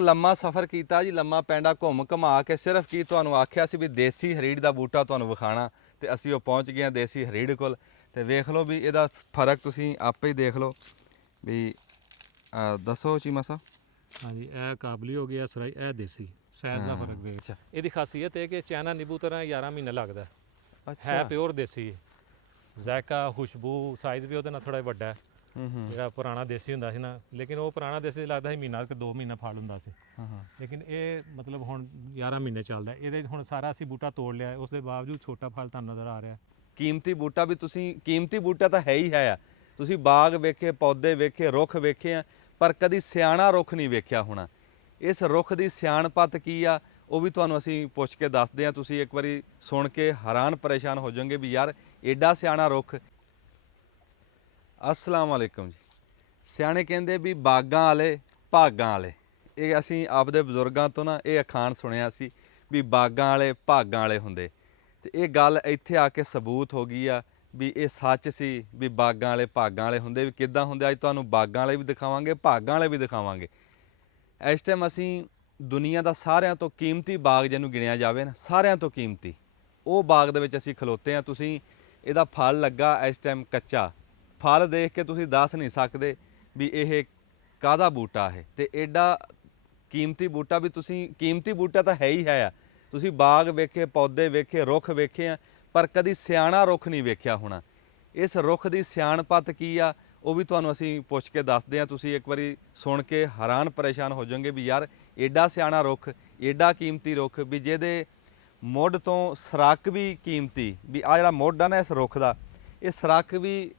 ਲੰਮਾ ਸਫ਼ਰ ਕੀਤਾ ਜੀ, ਲੰਮਾ ਪੈਂਡਾ ਘੁੰਮ ਘੁਮਾ ਕੇ ਸਿਰਫ ਕੀ ਤੁਹਾਨੂੰ ਆਖਿਆ ਸੀ ਵੀ ਦੇਸੀ ਹਰੀੜ ਦਾ ਬੂਟਾ ਤੁਹਾਨੂੰ ਵਿਖਾਣਾ, ਤੇ ਅਸੀਂ ਉਹ ਪਹੁੰਚ ਗਏ ਹਾਂ ਦੇਸੀ ਹਰੀੜ ਕੋਲ। ਤੇ ਵੇਖ ਲਓ ਵੀ ਇਹਦਾ ਫਰਕ ਤੁਸੀਂ ਆਪੇ ਹੀ ਦੇਖ ਲਓ ਵੀ। ਦੱਸੋ ਚੀਮਾ ਸਾਹਿਬ। ਹਾਂਜੀ, ਇਹ ਕਾਬਲੀ ਹੋ ਗਿਆ ਸਰਾਈ, ਇਹ ਦੇਸੀ ਸਾਈਜ਼ ਦਾ ਫਰਕ ਦੇ। ਅੱਛਾ ਇਹਦੀ ਖਾਸੀਅਤ ਹੈ ਕਿ ਚਾਈਨਾ ਨਿੰਬੂ ਤਰ੍ਹਾਂ 11 ਮਹੀਨੇ ਲੱਗਦਾ ਹੈ ਅੱਛਾ ਪਿਓਰ ਦੇਸੀ। ਜ਼ਾਇਕਾ, ਖੁਸ਼ਬੂ, ਸਾਈਜ਼ ਵੀ ਉਹਦੇ ਨਾਲ ਥੋੜਾ ਵੱਡਾ ਹੈ। ਜਿਹੜਾ ਪੁਰਾਣਾ ਦੇਸੀ ਹੁੰਦਾ ਸੀ ਨਾ, ਲੇਕਿਨ ਉਹ ਪੁਰਾਣਾ ਦੇਸੀ ਲੱਗਦਾ ਸੀ ਮਹੀਨਾ ਕਿ 2 ਮਹੀਨਾ ਫਲ ਹੁੰਦਾ ਸੀ। ਲੇਕਿਨ ਇਹ ਮਤਲਬ ਹੁਣ 11 ਮਹੀਨੇ ਚੱਲਦਾ। ਇਹਦੇ ਹੁਣ ਸਾਰਾ ਅਸੀਂ ਬੂਟਾ ਤੋੜ ਲਿਆ, ਉਸ ਦੇ ਬਾਵਜੂਦ ਛੋਟਾ ਫਲ ਤੁਹਾਨੂੰ ਨਜ਼ਰ ਆ ਰਿਹਾ। ਕੀਮਤੀ ਬੂਟਾ ਵੀ ਤੁਸੀਂ, ਕੀਮਤੀ ਬੂਟਾ ਤਾਂ ਹੈ ਹੀ ਹੈ ਆ। ਤੁਸੀਂ ਬਾਗ ਵੇਖੇ, ਪੌਦੇ ਵੇਖੇ, ਰੁੱਖ ਵੇਖੇ ਆ, ਪਰ ਕਦੀ ਸਿਆਣਾ ਰੁੱਖ ਨਹੀਂ ਵੇਖਿਆ ਹੋਣਾ। ਇਸ ਰੁੱਖ ਦੀ ਸਿਆਣਪਤ ਕੀ ਆ ਉਹ ਵੀ ਤੁਹਾਨੂੰ ਅਸੀਂ ਪੁੱਛ ਕੇ ਦੱਸਦੇ ਹਾਂ। ਤੁਸੀਂ ਇੱਕ ਵਾਰੀ ਸੁਣ ਕੇ ਹੈਰਾਨ ਪਰੇਸ਼ਾਨ ਹੋ ਜਾਓਗੇ ਵੀ ਯਾਰ ਐਡਾ ਸਿਆਣਾ ਰੁੱਖ। ਅਸਲਾਮ ਵਾਲੇਕੁਮ ਜੀ। ਸਿਆਣੇ ਕਹਿੰਦੇ ਵੀ ਬਾਗਾਂ ਵਾਲੇ ਭਾਗਾਂ ਵਾਲੇ। ਇਹ ਅਸੀਂ ਆਪਦੇ ਬਜ਼ੁਰਗਾਂ ਤੋਂ ਨਾ ਇਹ ਅਖਾਣ ਸੁਣਿਆ ਸੀ ਵੀ ਬਾਗਾਂ ਵਾਲੇ ਭਾਗਾਂ ਵਾਲੇ ਹੁੰਦੇ। ਤੇ ਇਹ ਗੱਲ ਇੱਥੇ ਆ ਕੇ ਸਬੂਤ ਹੋ ਗਈ ਆ ਵੀ ਇਹ ਸੱਚ ਸੀ ਵੀ ਬਾਗਾਂ ਵਾਲੇ ਭਾਗਾਂ ਵਾਲੇ ਹੁੰਦੇ। ਵੀ ਕਿੱਦਾਂ ਹੁੰਦੇ ਅੱਜ ਤੁਹਾਨੂੰ ਬਾਗਾਂ ਵਾਲੇ ਵੀ ਦਿਖਾਵਾਂਗੇ, ਭਾਗਾਂ ਵਾਲੇ ਵੀ ਦਿਖਾਵਾਂਗੇ। ਇਸ ਟਾਈਮ ਅਸੀਂ ਦੁਨੀਆ ਦਾ ਸਾਰਿਆਂ ਤੋਂ ਕੀਮਤੀ ਬਾਗ ਜਿਹਨੂੰ ਗਿਣਿਆ ਜਾਵੇ ਨਾ, ਸਾਰਿਆਂ ਤੋਂ ਕੀਮਤੀ, ਉਹ ਬਾਗ ਦੇ ਵਿੱਚ ਅਸੀਂ ਖਲੋਤੇ ਹਾਂ। ਤੁਸੀਂ ਇਹਦਾ ਫਲ ਲੱਗਾ ਇਸ ਟਾਈਮ ਕੱਚਾ, ਫਲ ਦੇਖ ਕੇ ਤੁਸੀਂ ਦੱਸ ਨਹੀਂ ਸਕਦੇ ਵੀ ਇਹ ਕਾਹਦਾ ਬੂਟਾ ਹੈ। ਤੇ ਐਡਾ ਕੀਮਤੀ ਬੂਟਾ ਵੀ ਤੁਸੀਂ, ਕੀਮਤੀ ਬੂਟਾ ਤਾਂ ਹੈ ਹੀ ਹੈ ਆ। ਤੁਸੀਂ ਬਾਗ ਵੇਖੇ, ਪੌਦੇ ਵੇਖੇ, ਰੁੱਖ ਵੇਖੇ ਆ, ਪਰ ਕਦੀ ਸਿਆਣਾ ਰੁੱਖ ਨਹੀਂ ਵੇਖਿਆ ਹੋਣਾ। ਇਸ ਰੁੱਖ ਦੀ ਸਿਆਣਪਤ ਕੀ ਆ ਉਹ ਵੀ ਤੁਹਾਨੂੰ ਅਸੀਂ ਪੁੱਛ ਕੇ ਦੱਸਦੇ ਹਾਂ। ਤੁਸੀਂ ਇੱਕ ਵਾਰੀ ਸੁਣ ਕੇ ਹੈਰਾਨ ਪਰੇਸ਼ਾਨ ਹੋ ਜਾਓਗੇ ਵੀ ਯਾਰ ਐਡਾ ਸਿਆਣਾ ਰੁੱਖ, ਐਡਾ ਕੀਮਤੀ ਰੁੱਖ ਵੀ ਜਿਹਦੇ ਮੁੱਢ ਤੋਂ ਸਰਕ ਵੀ ਕੀਮਤੀ। ਵੀ ਆ ਜਿਹੜਾ ਮੁੱਢ ਆ ਨਾ ਇਸ ਰੁੱਖ ਦਾ, ਇਹ ਸਰਕ ਵੀ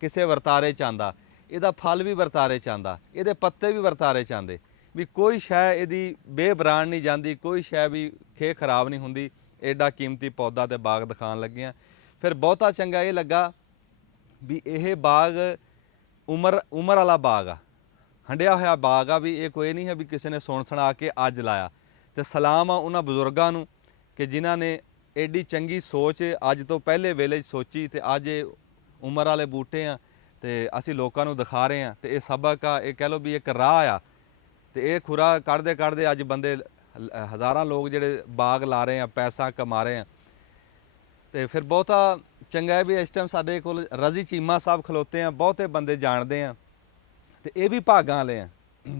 ਕਿਸੇ ਵਰਤਾਰੇ 'ਚ ਆਉਂਦਾ, ਇਹਦਾ ਫਲ ਵੀ ਵਰਤਾਰੇ 'ਚ ਆਉਂਦਾ, ਇਹਦੇ ਪੱਤੇ ਵੀ ਵਰਤਾਰੇ 'ਚ ਆਉਂਦੇ। ਵੀ ਕੋਈ ਸ਼ੈ ਇਹਦੀ ਬੇਬਰਾਨ ਨਹੀਂ ਜਾਂਦੀ, ਕੋਈ ਸ਼ੈ ਵੀ ਖੇ ਖਰਾਬ ਨਹੀਂ ਹੁੰਦੀ। ਐਡਾ ਕੀਮਤੀ ਪੌਦਾ ਤੇ ਬਾਗ ਦਿਖਾਉਣ ਲੱਗੇ ਹਾਂ। ਫਿਰ ਬਹੁਤਾ ਚੰਗਾ ਇਹ ਲੱਗਾ ਵੀ ਇਹ ਬਾਗ ਉਮਰ ਵਾਲਾ ਬਾਗ ਆ, ਹੰਡਿਆ ਹੋਇਆ ਬਾਗ ਆ। ਵੀ ਇਹ ਕੋਈ ਨਹੀਂ ਹੈ ਵੀ ਕਿਸੇ ਨੇ ਸੁਣ ਸੁਣਾ ਕੇ ਅੱਜ ਲਾਇਆ। ਤੇ ਸਲਾਮ ਆ ਉਹਨਾਂ ਬਜ਼ੁਰਗਾਂ ਨੂੰ ਕਿ ਜਿਨ੍ਹਾਂ ਨੇ ਐਡੀ ਚੰਗੀ ਸੋਚ ਅੱਜ ਤੋਂ ਪਹਿਲੇ ਵੇਲੇ 'ਚ ਸੋਚੀ ਤੇ ਅੱਜ ਇਹ ਉਮਰ ਵਾਲੇ ਬੂਟੇ ਆ ਤੇ ਅਸੀਂ ਲੋਕਾਂ ਨੂੰ ਦਿਖਾ ਰਹੇ ਹਾਂ। ਤੇ ਇਹ ਸਬਕ ਆ, ਇਹ ਕਹਿ ਲਓ ਵੀ ਇੱਕ ਰਾਹ ਆ। ਤੇ ਇਹ ਖੁਰਾ ਕੱਢਦੇ ਕੱਢਦੇ ਅੱਜ ਬੰਦੇ ਹਜ਼ਾਰਾਂ ਲੋਕ ਜਿਹੜੇ ਬਾਗ ਲਾ ਰਹੇ ਆ, ਪੈਸਾ ਕਮਾ ਰਹੇ ਆ। ਤੇ ਫਿਰ ਬਹੁਤਾ ਚੰਗਾ ਹੈ ਵੀ ਇਸ ਟਾਈਮ ਸਾਡੇ ਕੋਲ ਰਜ਼ੀ ਚੀਮਾ ਸਾਹਿਬ ਖਲੋਤੇ ਆ, ਬਹੁਤੇ ਬੰਦੇ ਜਾਣਦੇ ਆ। ਤੇ ਇਹ ਵੀ ਭਾਗਾਂ ਵਾਲੇ ਆ।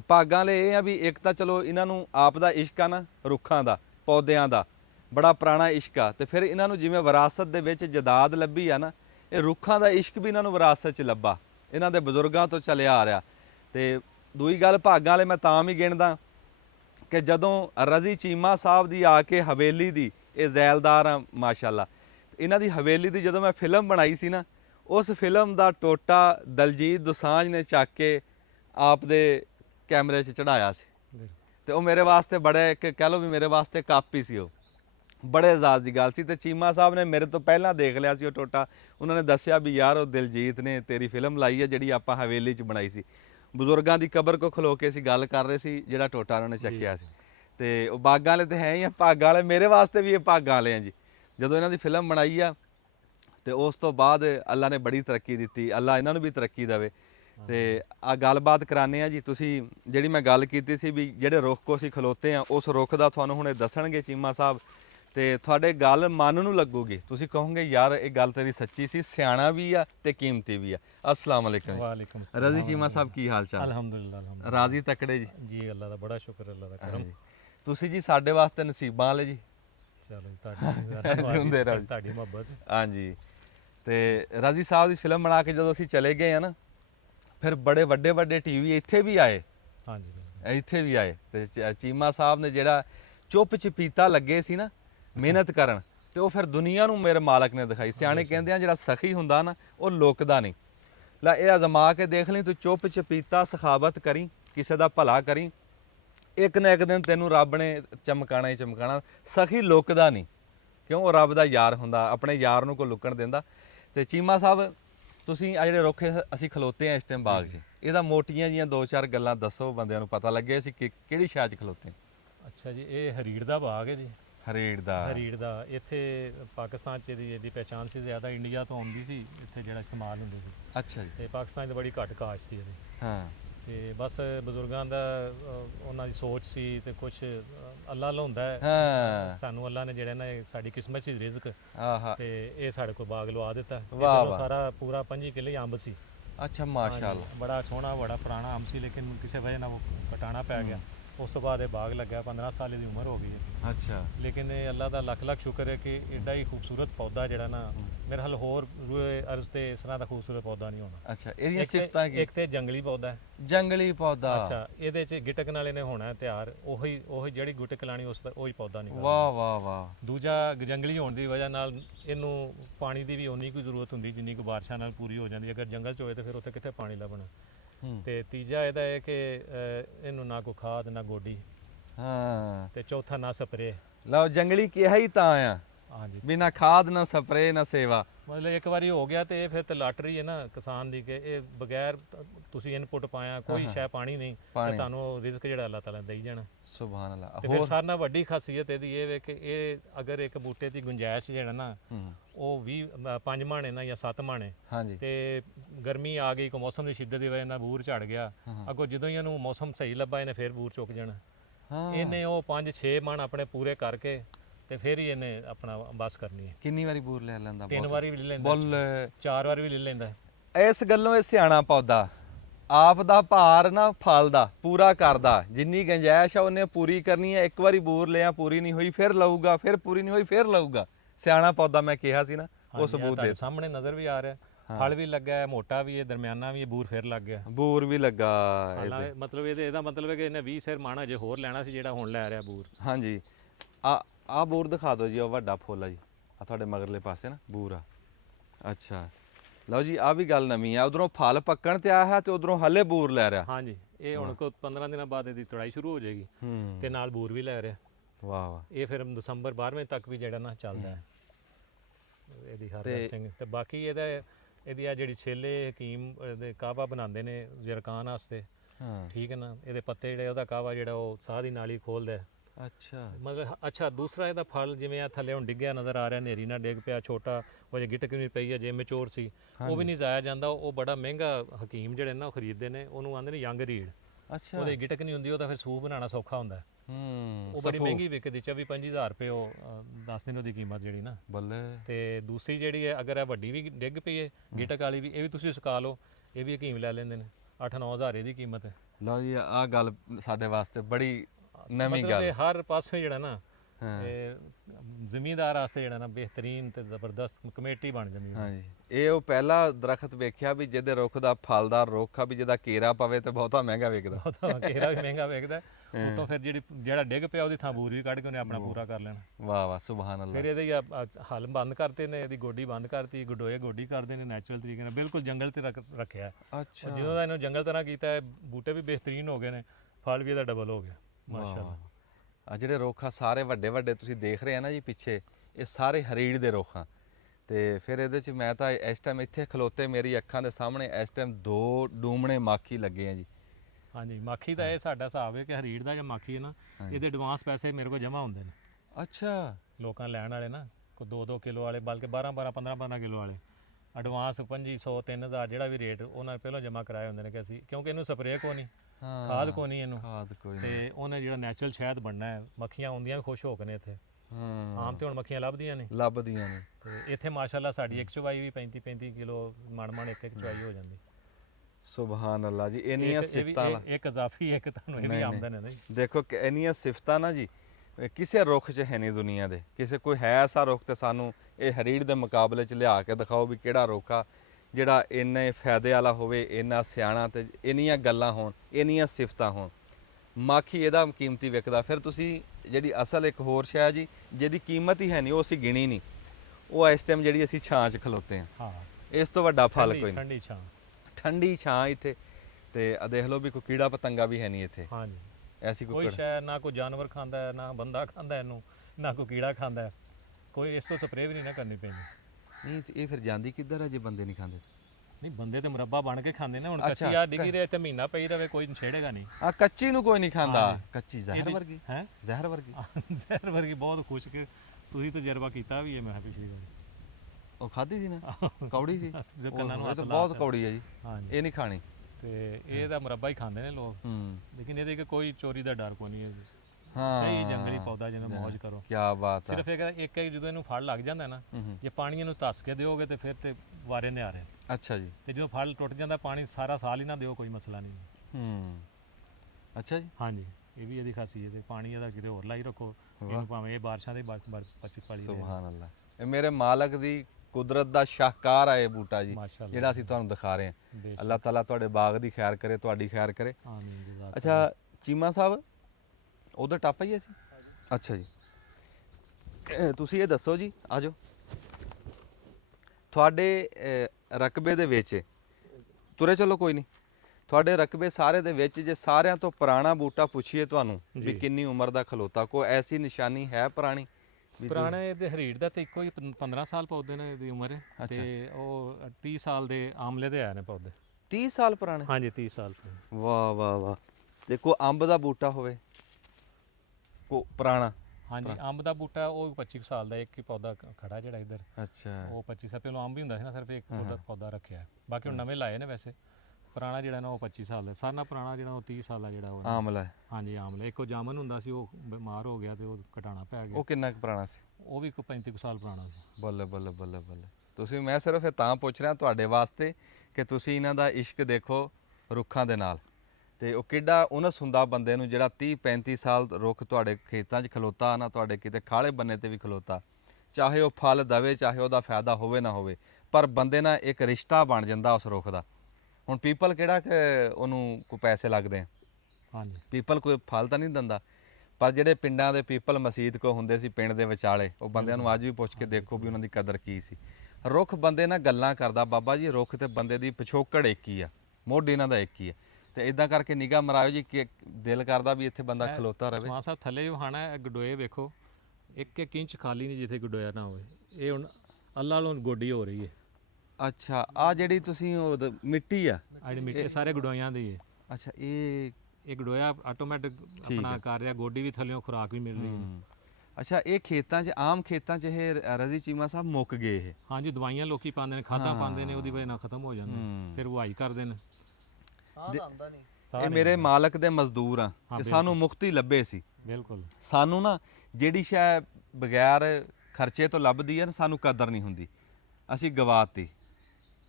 ਭਾਗਾਂ ਵਾਲੇ ਇਹ ਆ ਵੀ ਇੱਕ ਤਾਂ ਚਲੋ ਇਹਨਾਂ ਨੂੰ ਆਪ ਦਾ ਇਸ਼ਕ ਆ ਨਾ, ਰੁੱਖਾਂ ਦਾ, ਪੌਦਿਆਂ ਦਾ ਬੜਾ ਪੁਰਾਣਾ ਇਸ਼ਕ ਆ। ਤੇ ਫਿਰ ਇਹਨਾਂ ਨੂੰ ਜਿਵੇਂ ਵਿਰਾਸਤ ਦੇ ਵਿੱਚ ਜਦਾਦ ਲੱਭੀ ਆ ਨਾ, ਇਹ ਰੁੱਖਾਂ ਦਾ ਇਸ਼ਕ ਵੀ ਇਹਨਾਂ ਨੂੰ ਵਿਰਾਸਤ 'ਚ ਲੱਭਾ, ਇਹਨਾਂ ਦੇ ਬਜ਼ੁਰਗਾਂ ਤੋਂ ਚੱਲਿਆ ਆ ਰਿਹਾ। ਤੇ ਦੂਈ ਗੱਲ ਭਾਗਾਂ ਵਾਲੇ ਮੈਂ ਤਾਂ ਵੀ ਗਿਣਦਾ ਕਿ ਜਦੋਂ ਰਜ਼ੀ ਚੀਮਾ ਸਾਹਿਬ ਦੀ ਆ ਕੇ ਹਵੇਲੀ ਦੀ, ਇਹ ਜ਼ੈਲਦਾਰ ਆ ਮਾਸ਼ਾਅੱਲਾ, ਇਹਨਾਂ ਦੀ ਹਵੇਲੀ ਦੀ ਜਦੋਂ ਮੈਂ ਫਿਲਮ ਬਣਾਈ ਸੀ ਨਾ, ਉਸ ਫਿਲਮ ਦਾ ਟੋਟਾ ਦਲਜੀਤ ਦੋਸਾਂਝ ਨੇ ਚੱਕ ਕੇ ਆਪ ਦੇ ਕੈਮਰੇ 'ਚ ਚੜਾਇਆ ਸੀ। ਤੇ ਉਹ ਮੇਰੇ ਵਾਸਤੇ ਬੜਾ ਇੱਕ ਕਹਿ ਲਓ ਵੀ ਮੇਰੇ ਵਾਸਤੇ ਕਾਪੀ ਸੀ। ਉਹ ਬੜੇ ਇਜ਼ਾਜ਼ ਦੀ ਗੱਲ ਸੀ। ਤੇ ਚੀਮਾ ਸਾਹਿਬ ਨੇ ਮੇਰੇ ਤੋਂ ਪਹਿਲਾਂ ਦੇਖ ਲਿਆ ਸੀ ਉਹ ਟੋਟਾ। ਉਹਨਾਂ ਨੇ ਦੱਸਿਆ ਵੀ ਯਾਰ ਉਹ ਦਿਲਜੀਤ ਨੇ ਤੇਰੀ ਫਿਲਮ ਲਾਈ ਹੈ ਜਿਹੜੀ ਆਪਾਂ ਹਵੇਲੀ 'ਚ ਬਣਾਈ ਸੀ। ਬਜ਼ੁਰਗਾਂ ਦੀ ਕਬਰ ਕੋ ਖਲੋ ਕੇ ਅਸੀਂ ਗੱਲ ਕਰ ਰਹੇ ਸੀ, ਜਿਹੜਾ ਟੋਟਾ ਉਹਨਾਂ ਨੇ ਚੱਕਿਆ ਸੀ। ਤੇ ਉਹ ਬਾਗਾਂ ਵਾਲੇ ਤੇ ਹੈ ਹੀ ਆ, ਭਾਗਾਂ ਵਾਲੇ ਮੇਰੇ ਵਾਸਤੇ ਵੀ ਇਹ ਭਾਗਾਂ ਵਾਲੇ ਆ ਜੀ। ਜਦੋਂ ਇਹਨਾਂ ਦੀ ਫਿਲਮ ਬਣਾਈ ਆ ਤੇ ਉਸ ਤੋਂ ਬਾਅਦ ਅੱਲਾ ਨੇ ਬੜੀ ਤਰੱਕੀ ਦਿੱਤੀ, ਅੱਲਾ ਇਹਨਾਂ ਨੂੰ ਵੀ ਤਰੱਕੀ ਦੇਵੇ। ਤੇ ਆ ਗੱਲਬਾਤ ਕਰਾਉਂਦੇ ਆ ਜੀ। ਤੁਸੀਂ ਜਿਹੜੀ ਮੈਂ ਗੱਲ ਕੀਤੀ ਸੀ ਵੀ ਜਿਹੜੇ ਰੁੱਖ ਕੋ ਅਸੀਂ ਖਲੋਤੇ ਆ, ਉਸ ਰੁੱਖ ਦਾ ਤੁਹਾਨੂੰ ਹੁਣੇ ਦੱਸਣਗੇ ਚੀਮਾ ਸਾਹਿਬ। ਤੇ ਤੁਹਾਡੇ ਗੱਲ ਮਨ ਨੂੰ ਲੱਗੂਗੀ, ਤੁਸੀਂ ਕਹੋਗੇ ਯਾਰ ਇਹ ਗੱਲ ਤੇਰੀ ਸੱਚੀ ਸੀ, ਸਿਆਣਾ ਵੀ ਆ ਤੇ ਕੀਮਤੀ ਵੀ ਆ। अस्सलाम वालेकुम। वालेकुम रजी चीमा साहब की हाल चाल? अल्हम्दुलिल्लाह अल्हम्दुलिल्लाह। राजी तकड़े जी? जी अल्लाह ਦਾ ਬੜਾ ਸ਼ੁਕਰ, ਅੱਲਾਹ ਦਾ ਕਰਮ। ਤੁਸੀਂ ਜੀ ਸਾਡੇ ਵਾਸਤੇ ਨਸੀਬਾਂ ਵਾਲੇ ਜੀ। ਚਲੋ ਤੁਹਾਡੀ ਤੁਹਾਡੀ ਮੁਹੱਬਤ। ਹਾਂਜੀ। ਤੇ ਰਾਜੀ ਸਾਹਿਬ ਦੀ ਫਿਲਮ ਬਣਾ ਕੇ ਜਦੋਂ ਅਸੀਂ ਚਲੇ ਗਏ ਆ ਨਾ, ਫਿਰ ਬੜੇ ਵੱਡੇ ਵੱਡੇ ਟੀਵੀ ਇੱਥੇ ਵੀ ਆਏ। ਹਾਂਜੀ, ਇੱਥੇ ਵੀ ਆਏ। ਤੇ ਚੀਮਾ ਸਾਹਿਬ ਨੇ ਜਿਹੜਾ ਚੁੱਪ ਚਪੀਤਾ ਲੱਗੇ ਸੀ ਨਾ ਮਿਹਨਤ ਕਰਨ, ਤੇ ਉਹ ਫਿਰ ਦੁਨੀਆ ਨੂੰ ਮੇਰੇ ਮਾਲਕ ਨੇ ਦਿਖਾਈ। ਸਿਆਣੇ ਕਹਿੰਦੇ ਆ ਜਿਹੜਾ ਸਖੀ ਹੁੰਦਾ ਨਾ ਉਹ ਲੁਕਦਾ ਨਹੀਂ। ਲੈ ਇਹ ਅਜ਼ਮਾ ਕੇ ਦੇਖ ਲਈ, ਤੂੰ ਚੁੱਪ ਚਪੀਤਾ ਸਖਾਵਤ ਕਰੀ, ਕਿਸੇ ਦਾ ਭਲਾ ਕਰੀ, ਇੱਕ ਨਾ ਇੱਕ ਦਿਨ ਤੈਨੂੰ ਰੱਬ ਨੇ ਚਮਕਾਣਾ ਹੀ ਚਮਕਾਣਾ। ਸਖੀ ਲੁਕਦਾ ਨਹੀਂ, ਕਿਉਂ? ਉਹ ਰੱਬ ਦਾ ਯਾਰ ਹੁੰਦਾ, ਆਪਣੇ ਯਾਰ ਨੂੰ ਕੋਈ ਲੁਕਣ ਦਿੰਦਾ। ਤੇ ਚੀਮਾ ਸਾਹਿਬ ਤੁਸੀਂ ਆ ਜਿਹੜੇ ਰੁੱਖ ਅਸੀਂ ਖਲੋਤੇ ਆ ਇਸ ਟਾਈਮ ਬਾਗ 'ਚ, ਇਹਦਾ ਮੋਟੀਆਂ ਜੀਆਂ 2-4 ਗੱਲਾਂ ਦੱਸੋ, ਬੰਦਿਆਂ ਨੂੰ ਪਤਾ ਲੱਗੇ ਅਸੀਂ ਕਿਹੜੀ ਸ਼ਾਹ 'ਚ ਖਲੋਤੇ। ਅੱਛਾ ਜੀ, ਇਹ ਹਰੀੜ ਦਾ ਬਾਗ ਹੈ ਜੀ। ਹਰੀੜ ਦਾ ਇੱਥੇ ਪਾਕਿਸਤਾਨ 'ਚ ਇਹਦੀ ਪਹਿਚਾਣ ਸੀ ਜ਼ਿਆਦਾ, ਇੰਡੀਆ ਤੋਂ ਆਉਂਦੀ ਸੀ ਇੱਥੇ ਜਿਹੜਾ ਇਸਤੇਮਾਲ ਹੁੰਦੀ ਸੀ। ਅੱਛਾ ਜੀ। ਤੇ ਪਾਕਿਸਤਾਨ 'ਚ ਬੜੀ ਘੱਟ ਕਾਸ਼ ਸੀ ਇਹਦੀ। ਹਾਂ। ਤੇ ਬਸ ਬਜ਼ੁਰਗਾਂ ਦਾ ਉਹਨਾਂ ਦੀ ਸੋਚ ਸੀ ਤੇ ਕੁਝ ਅੱਲਾ ਲਾਉਂਦਾ ਹੈ ਹਾਂ ਸਾਨੂੰ ਅੱਲਾ ਨੇ ਜਿਹੜਾ ਨਾ ਇਹ ਸਾਡੀ ਕਿਸਮਤ ਸੀ ਰਿਜ਼ਕ ਆਹਾ ਤੇ ਇਹ ਸਾਡੇ ਕੋਲ ਬਾਗ ਲਵਾ ਦਿੱਤਾ ਇਹ ਵਾਹ, ਜਦੋਂ ਵਾਹ। ਸਾਰਾ ਪੂਰਾ 5 ਕਿੱਲੇ ਅੰਬ ਸੀ ਅੱਛਾ ਮਾਸ਼ਾਅੱਲਾ ਹਾਂਜੀ, ਬੜਾ ਸੋਹਣਾ ਬੜਾ ਪੁਰਾਣਾ ਅੰਬ ਸੀ ਲੇਕਿਨ ਕਿਸੇ ਵਜ੍ਹਾ ਨਾਲ ਉਹ ਕਟਾਣਾ ਪੈ ਗਿਆ ਉਸ ਤੋਂ ਬਾਅਦ ਇਹ ਬਾਗ ਲੱਗਿਆ 15 ਸਾਲ ਦੀ ਉਮਰ ਹੋ ਗਈ ਹੈ ਅੱਛਾ ਲੇਕਿਨ ਇਹ ਅੱਲਾ ਦਾ ਲੱਖ ਲੱਖ ਸ਼ੁਕਰ ਹੈ ਕਿ ਐਡਾ ਹੀ ਖੂਬਸੂਰਤ ਪੌਦਾ ਜਿਹੜਾ ਨਾ ਮੇਰੇ ਹਾਲ ਹੋਰ ਰੂਏ ਅਰਜ਼ ਤੇ ਇਸ ਤਰ੍ਹਾਂ ਦਾ ਖੂਬਸੂਰਤ ਪੌਦਾ ਨਹੀਂ ਹੋਣਾ ਅੱਛਾ ਇਹਦੀਆਂ ਇੱਕ ਤੇ- ਸਿਫਤਾਂ ਕੀ ਇੱਕ ਤੇ ਜੰਗਲੀ ਪੌਦਾ ਹੈ ਜੰਗਲੀ ਪੌਦਾ ਅੱਛਾ ਇਹਦੇ ਚ ਗਿਟਕ ਨਾਲ ਇਹਨੇ ਹੋਣਾ ਹੈ ਤਿਆਰ ਉਹੀ ਜਿਹੜੀ ਗੁਟਕ ਲਾਣੀ ਉਸ ਦਾ ਉਹੀ ਪੌਦਾ ਨਹੀਂ ਵਾਹ ਵਾਹ ਵਾਹ ਦੂਜਾ ਜੰਗਲੀ ਹੋਣ ਦੀ ਵਜ੍ਹਾ ਨਾਲ ਇਹਨੂੰ ਪਾਣੀ ਦੀ ਵੀ ਉਨੀ ਕੋਈ ਜ਼ਰੂਰਤ ਹੁੰਦੀ ਜਿੰਨੀ ਕੁ ਬਾਰਿਸ਼ਾਂ ਨਾਲ ਪੂਰੀ ਹੋ ਜਾਂਦੀ ਅਗਰ ਜੰਗਲ ਚ ਹੋਏ ਤਾਂ ਫਿਰ ਉੱਥੇ ਕਿੱਥੇ ਪਾਣੀ ਲੱਭਣਾ ਤੇ ਤੀਜਾ ਇਹਦਾ ਹੈ ਕਿ ਇਹਨੂੰ ਨਾ ਕੋਈ ਖਾਦ ਨਾ ਗੋਡੀ ਹਾਂ ਤੇ ਚੌਥਾ ਨਾ ਸਪਰੇ ਲਓ ਜੰਗਲੀ ਕਿਹਾ ਹੀ ਤਾਂ ਆ ਹਾਂਜੀ ਬਿਨਾ ਖਾਦ ਨਾ ਸਪਰੇ ਨਾ ਸੇਵਾ ਮਤਲਬ ਇੱਕ ਵਾਰੀ ਹੋ ਗਿਆ ਤੇ ਇਹ ਫਿਰ ਤੇ ਲਾਟਰੀ ਹੈ ਨਾ ਕਿਸਾਨ ਦੀ ਕਿ ਇਹ ਬਗੈਰ ਤੁਸੀਂ ਇਨਪੁਟ ਪਾਇਆ ਕੋਈ ਸ਼ੈ ਪਾਣੀ ਨਹੀਂ ਤੇ ਤੁਹਾਨੂੰ ਉਹ ਰਿਜ਼ਕ ਜਿਹੜਾ ਅੱਲਾਹ ਤਾਲਾ ਦੇਈ ਜਾਣਾ ਸੁਭਾਨ ਅੱਲਾਹ ਤੇ ਫਿਰ ਸਾਰਿਆਂ ਨਾਲੋਂ ਵੱਡੀ ਖਾਸੀਅਤ ਇਹਦੀ ਇਹ ਵੇ ਕਿ ਇਹ ਅਗਰ ਇੱਕ ਬੂਟੇ ਦੀ ਗੁੰਜਾਇਸ਼ ਜਿਹੜਾ ਨਾ ਉਹ 5 ਮਾਣੇ ਨਾ ਜਾਂ 7 ਮਾਣੇ ਹਾਂਜੀ ਤੇ ਗਰਮੀ ਆ ਗਈ ਕੋ ਮੌਸਮ ਦੀ ਸ਼ਿੱਦਤ ਦੀ ਵਜ੍ਹਾ ਨਾਲ ਬੂਰ ਝੜ ਗਿਆ ਅੱਗੋਂ ਜਦੋਂ ਹੀ ਇਹਨੂੰ ਮੌਸਮ ਸਹੀ ਲੱਭਾ ਇਹਨੇ ਫਿਰ ਬੂਰ ਚੁੱਕ ਜਾਣਾ ਹਾਂ ਇਹਨੇ ਉਹ 5-6 ਮਣ ਆਪਣੇ ਪੂਰੇ ਕਰਕੇ ਤੇ ਫਿਰ ਹੀ ਇਹਨੇ ਆਪਣਾ ਬਸ ਕਰਨੀ ਹੈ ਕਿੰਨੀ ਵਾਰੀ ਬੂਰ ਲੈ ਲੈਂਦਾ 3 ਵਾਰੀ ਵੀ ਲੈ ਲੈਂਦਾ ਬੁੱਲ 4 ਵਾਰੀ ਵੀ ਲੈ ਲੈਂਦਾ ਇਸ ਗੱਲੋਂ ਇਹ ਸਿਆਣਾ ਪੌਦਾ ਆਪ ਦਾ ਭਾਰ ਨਾ ਫਲ ਦਾ ਪੂਰਾ ਕਰਦਾ ਜਿੰਨੀ ਗੰਜਾਇਸ਼ ਆ ਉਹਨੇ ਪੂਰੀ ਕਰਨੀ ਹੈ ਇੱਕ ਵਾਰੀ ਬੂਰ ਲਿਆ ਪੂਰੀ ਨਹੀਂ ਹੋਈ ਫਿਰ ਲਊਗਾ ਫਿਰ ਪੂਰੀ ਨਹੀਂ ਹੋਈ ਫਿਰ ਲਊਗਾ ਸਿਆਣਾ ਪੌਦਾ ਮੈਂ ਕਿਹਾ ਸੀ ਨਾ ਉਹ ਸਬੂਤ ਦੇ ਸਾਹਮਣੇ ਨਜ਼ਰ ਵੀ ਆ ਰਿਹਾ ਫਲ ਵੀ ਲੱਗਾ ਹੈ ਮੋਟਾ ਵੀ ਹੈ ਦਰਮਿਆਨਾ ਵੀ ਹੈ ਬੂਰ ਫਿਰ ਲੱਗ ਗਿਆ ਬੂਰ ਵੀ ਲੱਗਾ ਮਤਲਬ ਇਹਦਾ ਮਤਲਬ ਹੈ ਕਿ ਇਹਨੇ 20 ਸਿਰ ਮਾਣਾ ਜੇ ਹੋਰ ਲੈਣਾ ਸੀ ਜਿਹੜਾ ਹੁਣ ਲੈ ਰਿਹਾ ਬੂਰ ਹਾਂਜੀ ਆ ਬੂਰ ਦਿਖਾ ਦਿਓ ਜੀ ਉਹ ਵੱਡਾ ਫੁੱਲ ਆ ਜੀ ਆ ਤੁਹਾਡੇ ਮਗਰਲੇ ਪਾਸੇ ਨਾ ਬੂਰ ਆ ਅੱਛਾ ਲਓ ਜੀ ਆ ਵੀ ਗੱਲ ਨਵੀਂ ਆ ਉਧਰੋਂ ਫਲ ਪੱਕਣ ਤੇ ਆਇਆ ਤੇ ਉਧਰੋਂ ਹੱਲੇ ਬੂਰ ਲੈ ਰਿਹਾ ਹਾਂਜੀ ਇਹ ਹੁਣ ਕੋ 15 ਦਿਨਾਂ ਬਾਅਦ ਇਹਦੀ ਤੁੜਾਈ ਸ਼ੁਰੂ ਹੋ ਜਾਏਗੀ ਤੇ ਨਾਲ ਬੂਰ ਵੀ ਲੈ ਰਿਹਾ ਵਾਹ ਵਾਹ ਇਹ ਫਿਰ ਦਸੰਬਰ 12ਵੇਂ ਤੱਕ ਵੀ ਜਿਹੜਾ ਨਾ ਚੱਲਦਾ ਹੈ ਇਹਦੀ ਹਾਰਵੈਸਟਿੰਗ ਤੇ ਬਾਕੀ ਇਹਦੀ ਆ ਜਿਹੜੀ ਛੇਲੇ ਹਕੀਮ ਦੇ ਕਾਵਾ ਬਣਾਉਂਦੇ ਨੇ ਜਰਕਾਨ ਵਾਸਤੇ ਹਾਂ ਠੀਕ ਹੈ ਨਾ ਇਹਦੇ ਪੱਤੇ ਜਿਹੜੇ ਉਹਦਾ ਕਾਵਾ ਜਿਹੜਾ ਉਹ ਸਾਹ ਦੀ ਨਾਲੀ ਖੋਲਦਾ ਹੈ ਅੱਛਾ ਮਤਲਬ ਅੱਛਾ ਦੂਸਰਾ ਇਹਦਾ ਫਲ ਜਿਵੇਂ ਆ ਥੱਲੇ ਹੁਣ ਡਿੱਗਿਆ ਨਜ਼ਰ ਆ ਰਿਹਾ ਨੇਰੀ ਨਾਲ ਡਿੱਗ ਪਿਆ ਛੋਟਾ ਉਹ ਜੇ ਗਿਟਕ ਵੀ ਪਈ ਹੈ ਜੇ ਮੈਚੋਰ ਸੀ ਉਹ ਵੀ ਨਹੀਂ ਜਾਇਆ ਜਾਂਦਾ ਉਹ ਬੜਾ ਮਹਿੰਗਾ ਹਕੀਮ ਜਿਹੜੇ ਨਾ ਉਹ ਖਰੀਦਦੇ ਨੇ ਉਹਨੂੰ ਆਂਦੇ ਨੇ ਯੰਗ ਰੀਡ ਅੱਛਾ ਉਹਦੇ ਗਿਟਕ ਨਹੀਂ ਹੁੰਦੀ ਉਹਦਾ ਫਿਰ ਸੂਪ ਬਣਾਉਣਾ ਸੌਖਾ ਹੁੰਦਾ ਉਹ ਬੜੀ ਮਹਿੰਗੀ ਵਿਕਦੀ 24-25 ਰੁਪਏ ਉਹ ਦੱਸ ਦਿਨ ਉਹਦੀ ਕੀਮਤ ਜਿਹੜੀ ਨਾ ਬੱਲੇ ਤੇ ਦੂਸਰੀ ਜਿਹੜੀ ਹੈ ਅਗਰ ਇਹ ਵੱਡੀ ਵੀ ਡਿੱਗ ਪਈ ਹੈ ਗਿਟਕ ਵਾਲੀ ਵੀ ਇਹ ਵੀ ਤੁਸੀਂ ਸੁਕਾ ਲਓ ਇਹ ਵੀ ਹਕੀਮ ਲੈ ਲੈਂਦੇ ਨੇ 8-9 ਹਜ਼ਾਰ ਇਹਦੀ ਕੀਮਤ ਹੈ ਲਓ ਜੀ ਆ ਗੱਲ ਸਾਡੇ ਵਾਸਤੇ ਬੜੀ ਨਵੀਂ ਮਤਲਬ ਗੱਲ ਇਹ ਹਰ ਪਾਸੇ ਜਿਹੜਾ ਨਾ ਇਹ ਜ਼ਮੀਂਦਾਰ ਵਾਸਤੇ ਜਿਹੜਾ ਨਾ ਬਿਹਤਰੀਨ ਤੇ ਜ਼ਬਰਦਸਤ ਕਮੇਟੀ ਬਣ ਜਾਂਦੀ ਹੈ ਹਾਂਜੀ ਇਹ ਉਹ ਪਹਿਲਾ ਦਰਖਤ ਵੇਖਿਆ ਵੀ ਜਿਹਦੇ ਰੁੱਖ ਦਾ ਫਲਦਾਰ ਰੁੱਖ ਆ ਵੀ ਜਿਹਦਾ ਕੇਰਾ ਪਵੇ ਤੇ ਬਹੁਤਾ ਮਹਿੰਗਾ ਵਿਕਦਾ ਉਹਦਾ ਘੇਰਾ ਵੀ ਮਹਿੰਗਾ ਵੇਚਦਾ ਉਤੋਂ ਫਿਰ ਜਿਹੜਾ ਡਿੱਗ ਪਿਆ ਉਹਦੀ ਥਾਂ ਬੂਰ ਵੀ ਕੱਢ ਕੇ ਉਹਨੇ ਆਪਣਾ ਪੂਰਾ ਕਰ ਲੈਣਾ ਵਾਹ ਵਾਹ ਸੁਭਾਨ ਅੱਲਾਹ ਫਿਰ ਇਹਦੇ ਹਲ ਬੰਦ ਕਰਤੇ ਨੇ ਇਹਦੀ ਗੋਡੀ ਬੰਦ ਕਰਤੀ ਗਡੋਏ ਗੋਡੀ ਕਰਦੇ ਨੇ ਨੈਚੁਰਲ ਤਰੀਕੇ ਨਾਲ ਬਿਲਕੁਲ ਜੰਗਲ ਤੇ ਰੱਖਿਆ ਅੱਛਾ ਜਦੋਂ ਦਾ ਇਹਨੂੰ ਜੰਗਲ ਤਰ੍ਹਾਂ ਕੀਤਾ ਹੈ ਬੂਟੇ ਵੀ ਬਿਹਤਰੀਨ ਹੋ ਗਏ ਨੇ ਫਲ ਵੀ ਇਹਦਾ ਡਬਲ ਹੋ ਗਿਆ ਮਾਸ਼ਾਅੱਲਾ ਆ ਜਿਹੜੇ ਰੁੱਖ ਆ ਸਾਰੇ ਵੱਡੇ ਵੱਡੇ ਤੁਸੀਂ ਦੇਖ ਰਹੇ ਆ ਨਾ ਜੀ ਪਿੱਛੇ ਇਹ ਸਾਰੇ ਹਰੀੜ ਦੇ ਰੁੱਖ ਆ ਤੇ ਫਿਰ ਇਹਦੇ ਚ ਮੈਂ ਤਾਂ ਇਸ ਟਾਈਮ ਇੱਥੇ ਖਲੋਤੇ ਮੇਰੀ ਅੱਖਾਂ ਦੇ ਸਾਹਮਣੇ ਇਸ ਟਾਈਮ 2 ਡੂਮਣੇ ਮਾਖੀ ਲੱਗੇ ਆ ਜੀ ਹਾਂਜੀ ਮਾਖੀ ਦਾ ਇਹ ਸਾਡਾ ਹਿਸਾਬ ਹੈ ਕਿ ਹਰੀੜ ਦਾ ਜਾਂ ਮਾਖੀ ਹੈ ਨਾ ਇਹਦੇ ਐਡਵਾਂਸ ਪੈਸੇ ਮੇਰੇ ਕੋਲ ਜਮ੍ਹਾਂ ਹੁੰਦੇ ਨੇ ਅੱਛਾ ਲੋਕਾਂ ਲੈਣ ਵਾਲੇ ਨਾ ਕੋ 2-2 ਕਿਲੋ ਵਾਲੇ ਬਲਕਿ 12-12 15-15 ਕਿਲੋ ਵਾਲੇ ਐਡਵਾਂਸ 2500 3000 ਜਿਹੜਾ ਵੀ ਰੇਟ ਉਹਨਾਂ ਪਹਿਲਾਂ ਜਮ੍ਹਾਂ ਕਰਾਏ ਹੁੰਦੇ ਨੇ ਕਿ ਅਸੀਂ ਕਿਉਂਕਿ ਇਹਨੂੰ ਸਪਰੇਅ ਕੋ ਨਹੀਂ ਖਾਦ ਕੋ ਨਹੀਂ ਇਹਨੂੰ ਖਾਦ ਕੋਈ ਤੇ ਉਹਨੇ ਜਿਹੜਾ ਨੈਚੁਰਲ ਸ਼ਹਿਦ ਬਣਨਾ ਹੈ ਮੱਖੀਆਂ ਆਉਂਦੀਆਂ ਵੀ ਖੁਸ਼ ਹੋ ਕੇ ਨੇ ਇੱਥੇ ਆਮ ਤੇ ਹੁਣ ਮੱਖੀਆਂ ਲੱਭਦੀਆਂ ਨੇ ਲੱਭਦੀਆਂ ਨੇ ਤੇ ਇੱਥੇ ਮਾਸ਼ਾਅੱਲਾ ਸਾਡੀ ਇੱਕ ਚਵਾਈ ਵੀ 35-35 ਕਿਲੋ ਮਣ ਇੱਕ ਚਵਾਈ ਹੋ ਜਾਂਦੀ ਸੁਭਾਨ ਅੱਲਾਹ ਜੀ ਇੰਨੀਆਂ ਸਿਫਤਾਂ ਇੱਕ ਇਜ਼ਾਫੀ ਇੱਕ ਤੁਹਾਨੂੰ ਇਹ ਵੀ ਆਮਦਨ ਹੈ ਨਾ ਜੀ ਦੇਖੋ ਕਿ ਇੰਨੀਆਂ ਸਿਫਤਾਂ ਨਾ ਜੀ ਕਿਸੇ ਰੁੱਖ 'ਚ ਹੈ ਨਹੀਂ ਦੁਨੀਆ ਦੇ ਕਿਸੇ ਕੋਈ ਹੈ ਐਸਾ ਰੁੱਖ ਤੇ ਸਾਨੂੰ ਇਹ ਹਰੀੜ ਦੇ ਮੁਕਾਬਲੇ 'ਚ ਲਿਆ ਕੇ ਦਿਖਾਓ ਵੀ ਕਿਹੜਾ ਰੁੱਖ ਆ ਜਿਹੜਾ ਇੰਨੇ ਫਾਇਦੇ ਵਾਲਾ ਹੋਵੇ ਇੰਨਾ ਸਿਆਣਾ ਤੇ ਇੰਨੀਆਂ ਗੱਲਾਂ ਹੋਣ ਇੰਨੀਆਂ ਸਿਫਤਾਂ ਹੋਣ ਮਾਖੀ ਇਹਦਾ ਕੀਮਤੀ ਵਿਕਦਾ ਫਿਰ ਤੁਸੀਂ ਜਿਹੜੀ ਅਸਲ ਇੱਕ ਹੋਰ ਸ਼ੈ ਜੀ ਜਿਹਦੀ ਕੀਮਤ ਹੀ ਹੈ ਨਹੀਂ ਉਹ ਅਸੀਂ ਗਿਣੀ ਨਹੀਂ ਉਹ ਇਸ ਟਾਈਮ ਜਿਹੜੀ ਅਸੀਂ ਛਾਂ 'ਚ ਖਲੋਤੇ ਹਾਂ ਇਸ ਤੋਂ ਵੱਡਾ ਫਲ ਕੋਈ ਨਹੀਂ ਠੰਡੀ ਛਾਂ ਇੱਥੇ ਤੇ ਆ ਦੇਖ ਲਓ ਵੀ ਕੋਈ ਕੀੜਾ ਪਤੰਗਾ ਵੀ ਹੈ ਨਹੀਂ ਇੱਥੇ ਹਾਂਜੀ ਐਸੀ ਕੋਈ ਸ਼ੈ ਨਾ ਕੋਈ ਜਾਨਵਰ ਖਾਂਦਾ ਹੈ ਨਾ ਬੰਦਾ ਖਾਂਦਾ ਇਹਨੂੰ ਨਾ ਕੋਈ ਕੀੜਾ ਖਾਂਦਾ ਹੈ ਕੋਈ ਇਸ ਤੋਂ ਸਪਰੇਅ ਵੀ ਨਹੀਂ ਨਾ ਕਰਨੀ ਪੈਂਦੀ ਨਹੀਂ ਇਹ ਫਿਰ ਜਾਂਦੀ ਕਿੱਧਰ ਹੈ ਜੇ ਬੰਦੇ ਨਹੀਂ ਖਾਂਦੇ ਨਹੀਂ ਬੰਦੇ ਤੇ ਮੁਰੱਬਾ ਬਣ ਕੇ ਖਾਂਦੇ ਨੇ ਹੁਣ ਕੱਚੀ ਆ ਡਿੱਗੀ ਰਹੇ ਤੇ ਮਹੀਨਾ ਪਈ ਰਵੇ ਕੋਈ ਛੇੜੇਗਾ ਨਹੀਂ ਆ ਕੱਚੀ ਨੂੰ ਕੋਈ ਨਹੀਂ ਖਾਂਦਾ ਕੱਚੀ ਜ਼ਹਿਰ ਵਰਗੀ ਹੈ ਜ਼ਹਿਰ ਵਰਗੀ ਜ਼ਹਿਰ ਵਰਗੀ ਬਹੁਤ ਖੁਸ਼ਕ ਤੁਸੀਂ ਤਜਰਬਾ ਕੀਤਾ ਵੀ ਹੈ ਮੈਂ ਪਿਛਲੀ ਵਾਰ ਉਹ ਖਾਧੀ ਸੀ ਨਾ ਕੌੜੀ ਸੀ ਕੰਨਾਂ ਨੂੰ ਇਹ ਤਾਂ ਬਹੁਤ ਕੌੜੀ ਹੈ ਜੀ ਹਾਂਜੀ ਇਹ ਨਹੀਂ ਖਾਣੀ ਤੇ ਇਹਦਾ ਮੁਰੱਬਾ ਹੀ ਖਾਂਦੇ ਨੇ ਲੋਕ, ਲੇਕਿਨ ਇਹਦੇ ਕਿ ਕੋਈ ਚੋਰੀ ਦਾ ਡਰ ਕੋਈ ਨਹੀਂ ਹੈ ਜੀ। ਹਾਂ ਸਹੀ ਜੰਗਲੀ ਪੌਦਾ ਜਿਵੇਂ ਮੌਜ ਕਰੋ। ਕੀ ਬਾਤ ਹੈ। ਸਿਰਫ ਇੱਕ ਜਦੋਂ ਇਹਨੂੰ ਫਲ ਲੱਗ ਜਾਂਦਾ ਨਾ, ਜੇ ਪਾਣੀ ਇਹਨੂੰ ਧੱਸ ਕੇ ਦਿਓਗੇ ਤੇ ਫਿਰ ਤੇ ਵਾਰੇ ਨਿਆਰੇ। ਅੱਛਾ ਜੀ। ਤੇ ਜਦੋਂ ਫਲ ਟੁੱਟ ਜਾਂਦਾ ਪਾਣੀ ਸਾਰਾ ਸਾਲ ਹੀ ਨਾ ਦਿਓ, ਕੋਈ ਮਸਲਾ ਨਹੀਂ। ਅੱਛਾ ਜੀ। ਹਾਂਜੀ, ਇਹ ਵੀ ਇਹਦੀ ਖਾਸੀਅਤ ਹੈ। ਪਾਣੀ ਇਹਦਾ ਕਿਤੇ ਹੋਰ ਲਾਈ ਰੱਖੋ, ਇਹਨੂੰ ਭਾਵੇਂ ਇਹ ਬਾਰਿਸ਼ਾਂ ਦੇ ਪੱਚੀ ਪਾਲੀ ਰਹੇ। ਸੁਭਾਨ ਅੱਲਾਹ। ਇਹ ਮੇਰੇ ਮਾਲਕ ਦੀ ਕੁਦਰਤ ਦਾ ਸ਼ਾਹਕਾਰ ਆ ਇਹ ਬੂਟਾ ਜੀ, ਮਾਸ਼ਾਅੱਲਾ ਜਿਹੜਾ ਅਸੀਂ ਤੁਹਾਨੂੰ ਦਿਖਾ ਰਹੇ ਹਾਂ। ਬੇਸ਼ੱਕ। ਅੱਲਾਹ ਤਾਲਾ ਤੁਹਾਡੇ ਬਾਗ ਦੀ ਖੈਰ ਕਰੇ, ਤੁਹਾਡੀ ਖੈਰ ਕਰੇ। ਆਮੀਨ ਜਜ਼ਾਕ। ਅੱਛਾ ਚੀਮਾ ਸਾਹਿਬ, ਉਧਰ ਟੱਪ ਆਈਏ ਅਸੀਂ। ਅੱਛਾ ਜੀ, ਤੁਸੀਂ ਇਹ ਦੱਸੋ ਜੀ, ਆ ਜਾਓ। ਤੁਹਾਡੇ ਰਕਬੇ ਦੇ ਵਿੱਚ ਤੁਰੇ ਚਲੋ ਕੋਈ ਨਹੀਂ, ਤੁਹਾਡੇ ਰਕਬੇ ਸਾਰੇ ਦੇ ਵਿੱਚ ਜੇ ਸਾਰਿਆਂ ਤੋਂ ਪੁਰਾਣਾ ਬੂਟਾ ਪੁੱਛੀਏ ਤੁਹਾਨੂੰ ਵੀ ਜੀ। ਕਿੰਨੀ ਉਮਰ ਦਾ ਖਲੋਤਾ, ਕੋਈ ਐਸੀ ਨਿਸ਼ਾਨੀ ਹੈ ਪੁਰਾਣੀ? ਵੀ ਪੁਰਾਣਾ ਇਹਦੇ ਹਰੀੜ ਦਾ ਤੇ ਇੱਕੋ ਹੀ 15 ਸਾਲ ਪੌਦੇ ਨੇ ਇਹਦੀ ਉਮਰ, ਤੇ ਉਹ 30 ਸਾਲ ਦੇ ਆਮਲੇ ਦੇ ਆਏ ਨੇ ਪੌਦੇ। 30 ਸਾਲ ਪੁਰਾਣੇ? ਹਾਂਜੀ 30 ਸਾਲ ਪੁਰਾਣੇ। ਵਾਹ ਵਾਹ ਵਾਹ। ਤੇ ਕੋਈ ਅੰਬ ਦਾ ਬੂਟਾ ਹੋਵੇ ਕੋ ਪੁਰਾਣਾ? ਹਾਂਜੀ, ਅੰਬ ਦਾ ਬੂਟਾ ਉਹ 25 ਸਾਲ ਦਾ, ਇੱਕ ਹੀ ਪੌਦਾ ਖੜਾ ਜਿਹੜਾ ਇੱਧਰ। ਅੱਛਾ। ਉਹ 25 ਸਾਲ ਪਹਿਲਾਂ ਅੰਬ ਹੀ ਹੁੰਦਾ ਸੀ ਨਾ, ਸਿਰਫ ਇੱਕ ਪੌਦਾ ਰੱਖਿਆ। ਬਾਕੀ ਹੁਣ ਨਵੇਂ ਲਾਏ ਨੇ ਵੈਸੇ। ਪੁਰਾਣਾ ਜਿਹੜਾ ਨਾ ਉਹ 25 ਸਾਲ ਦਾ, ਸਾਰਾ ਪੁਰਾਣਾ ਜਿਹੜਾ ਉਹ 30 ਸਾਲ ਦਾ ਜਿਹੜਾ ਉਹ। ਆਮਲਾ? ਹਾਂਜੀ ਆਮਲਾ। ਇੱਕੋ ਜਾਮਨ ਹੁੰਦਾ ਸੀ, ਉਹ ਬਿਮਾਰ ਹੋ ਗਿਆ ਤੇ ਉਹ ਕਟਾਣਾ ਪੈ ਗਿਆ। ਉਹ ਕਿੰਨਾ ਕੁ ਪੁਰਾਣਾ ਸੀ? ਉਹ ਵੀ ਕੋਈ 35 ਸਾਲ ਪੁਰਾਣਾ ਸੀ। ਬੱਲੇ ਬੱਲੇ ਬੱਲੇ ਬੱਲੇ। ਤੁਸੀਂ, ਮੈਂ ਸਿਰਫ ਇਹ ਤਾਂ ਪੁੱਛ ਰਿਹਾ ਤੁਹਾਡੇ ਵਾਸਤੇ ਕਿ ਤੁਸੀਂ ਇਹਨਾਂ ਦਾ ਇਸ਼ਕ ਦੇਖੋ ਰੁੱਖਾਂ ਦੇ ਨਾਲ, ਤੇ ਉਹ ਕਿੱਡਾ ਉਨਸ ਹੁੰਦਾ ਬੰਦੇ ਨੂੰ ਜਿਹੜਾ 30-35 ਸਾਲ ਰੁੱਖ ਤੁਹਾਡੇ ਖੇਤਾਂ 'ਚ ਖਲੋਤਾ ਨਾ, ਤੁਹਾਡੇ ਕਿਤੇ ਖਾਲੇ ਬੰਨੇ ਤੇ ਵੀ ਖਲੋਤਾ, ਚਾਹੇ ਉਹ ਫਲ ਦਵੇ ਚਾਹੇ ਉਹਦਾ ਫਾਇਦਾ ਹੋਵੇ ਨਾ ਹੋਵੇ, ਪਰ ਬੰਦੇ ਨਾਲ ਇੱਕ ਰਿਸ਼ਤਾ ਬਣ ਜਾਂਦਾ ਉਸ ਰੁੱਖ ਦਾ। ਹੁਣ ਪੀਪਲ ਕਿਹੜਾ ਕਿ ਉਹਨੂੰ ਕੋਈ ਪੈਸੇ ਲੱਗਦੇ ਆ? ਹਾਂਜੀ। ਪੀਪਲ ਕੋਈ ਫਲ ਤਾਂ ਨਹੀਂ ਦਿੰਦਾ, ਪਰ ਜਿਹੜੇ ਪਿੰਡਾਂ ਦੇ ਪੀਪਲ ਮਸੀਤ ਕੋ ਹੁੰਦੇ ਸੀ ਪਿੰਡ ਦੇ ਵਿਚਾਲੇ, ਉਹ ਬੰਦਿਆਂ ਨੂੰ ਅੱਜ ਵੀ ਪੁੱਛ ਕੇ ਦੇਖੋ ਵੀ ਉਹਨਾਂ ਦੀ ਕਦਰ ਕੀ ਸੀ। ਰੁੱਖ ਬੰਦੇ ਨਾਲ ਗੱਲਾਂ ਕਰਦਾ ਬਾਬਾ ਜੀ, ਰੁੱਖ ਤੇ ਬੰਦੇ ਦੀ ਪਿਛੋਕੜ ਇੱਕ ਹੀ ਆ, ਮੁੱਢ ਇਹਨਾਂ ਦਾ ਇੱਕ ਹੀ ਆ। ਤੇ ਇਦਾਂ ਕਰਕੇ ਨਿਗਾਹ ਮਰਾਇਓ ਜੀ ਕਿ ਦਿਲ ਕਰਦਾ ਵੀ ਇੱਥੇ ਬੰਦਾ ਖਲੋਤਾ ਰਹੇ। ਮਾਂ ਸਾਹਿਬ ਥੱਲੇ ਵਹਾਣਾ ਗਡੋਏ ਵੇਖੋ, ਇੱਕ ਇੰਚ ਖਾਲੀ ਨਹੀਂ ਜਿੱਥੇ ਗਡੋਇਆ ਨਾ ਹੋਵੇ। ਇਹ ਹੁਣ ਅੱਲਾ ਵੱਲੋਂ ਗੋਡੀ ਹੋ ਰਹੀ ਹੈ। ਅੱਛਾ, ਆ ਜਿਹੜੀ ਤੁਸੀਂ ਉਹ ਮਿੱਟੀ ਆ, ਆੜੀ ਮਿੱਟੀ ਸਾਰੇ ਗਡੋਇਆਂ ਦੀ ਹੈ। ਅੱਛਾ, ਇਹ ਗਡੋਇਆ ਆਟੋਮੈਟਿਕ ਆਪਣਾ ਕਰ ਰਿਹਾ, ਗੋਡੀ ਵੀ ਥੱਲੇੋਂ ਖੁਰਾਕ ਵੀ ਮਿਲ ਰਹੀ ਹੈ। ਅੱਛਾ, ਇਹ ਖੇਤਾਂ 'ਚ, ਆਮ ਖੇਤਾਂ 'ਚ ਇਹ ਰਜ਼ੀ ਚੀਮਾ ਸਾਹਿਬ ਮੁੱਕ ਗਏ ਇਹ? ਹਾਂਜੀ, ਦਵਾਈਆਂ ਲੋਕੀ ਪਾਉਂਦੇ ਨੇ, ਖਾਦਾਂ ਪਾਉਂਦੇ ਨੇ, ਉਹਦੀ ਵਜ੍ਹਾ ਨਾਲ ਖਤਮ ਹੋ ਜਾਂਦੇ, ਫਿਰ ਵਾਈ ਕਰਦੇ ਨੇ। ਇਹ ਮੇਰੇ ਮਾਲਕ ਦੇ ਮਜ਼ਦੂਰ ਆ ਤੇ ਸਾਨੂੰ ਮੁਫਤੀ ਲੱਭੇ ਸੀ। ਬਿਲਕੁਲ। ਸਾਨੂੰ ਨਾ ਜਿਹੜੀ ਸ਼ੈ ਬਗੈਰ ਖਰਚੇ ਤੋਂ ਲੱਭਦੀ ਹੈ ਨਾ, ਸਾਨੂੰ ਕਦਰ ਨਹੀਂ ਹੁੰਦੀ, ਅਸੀਂ ਗਵਾਤੀ।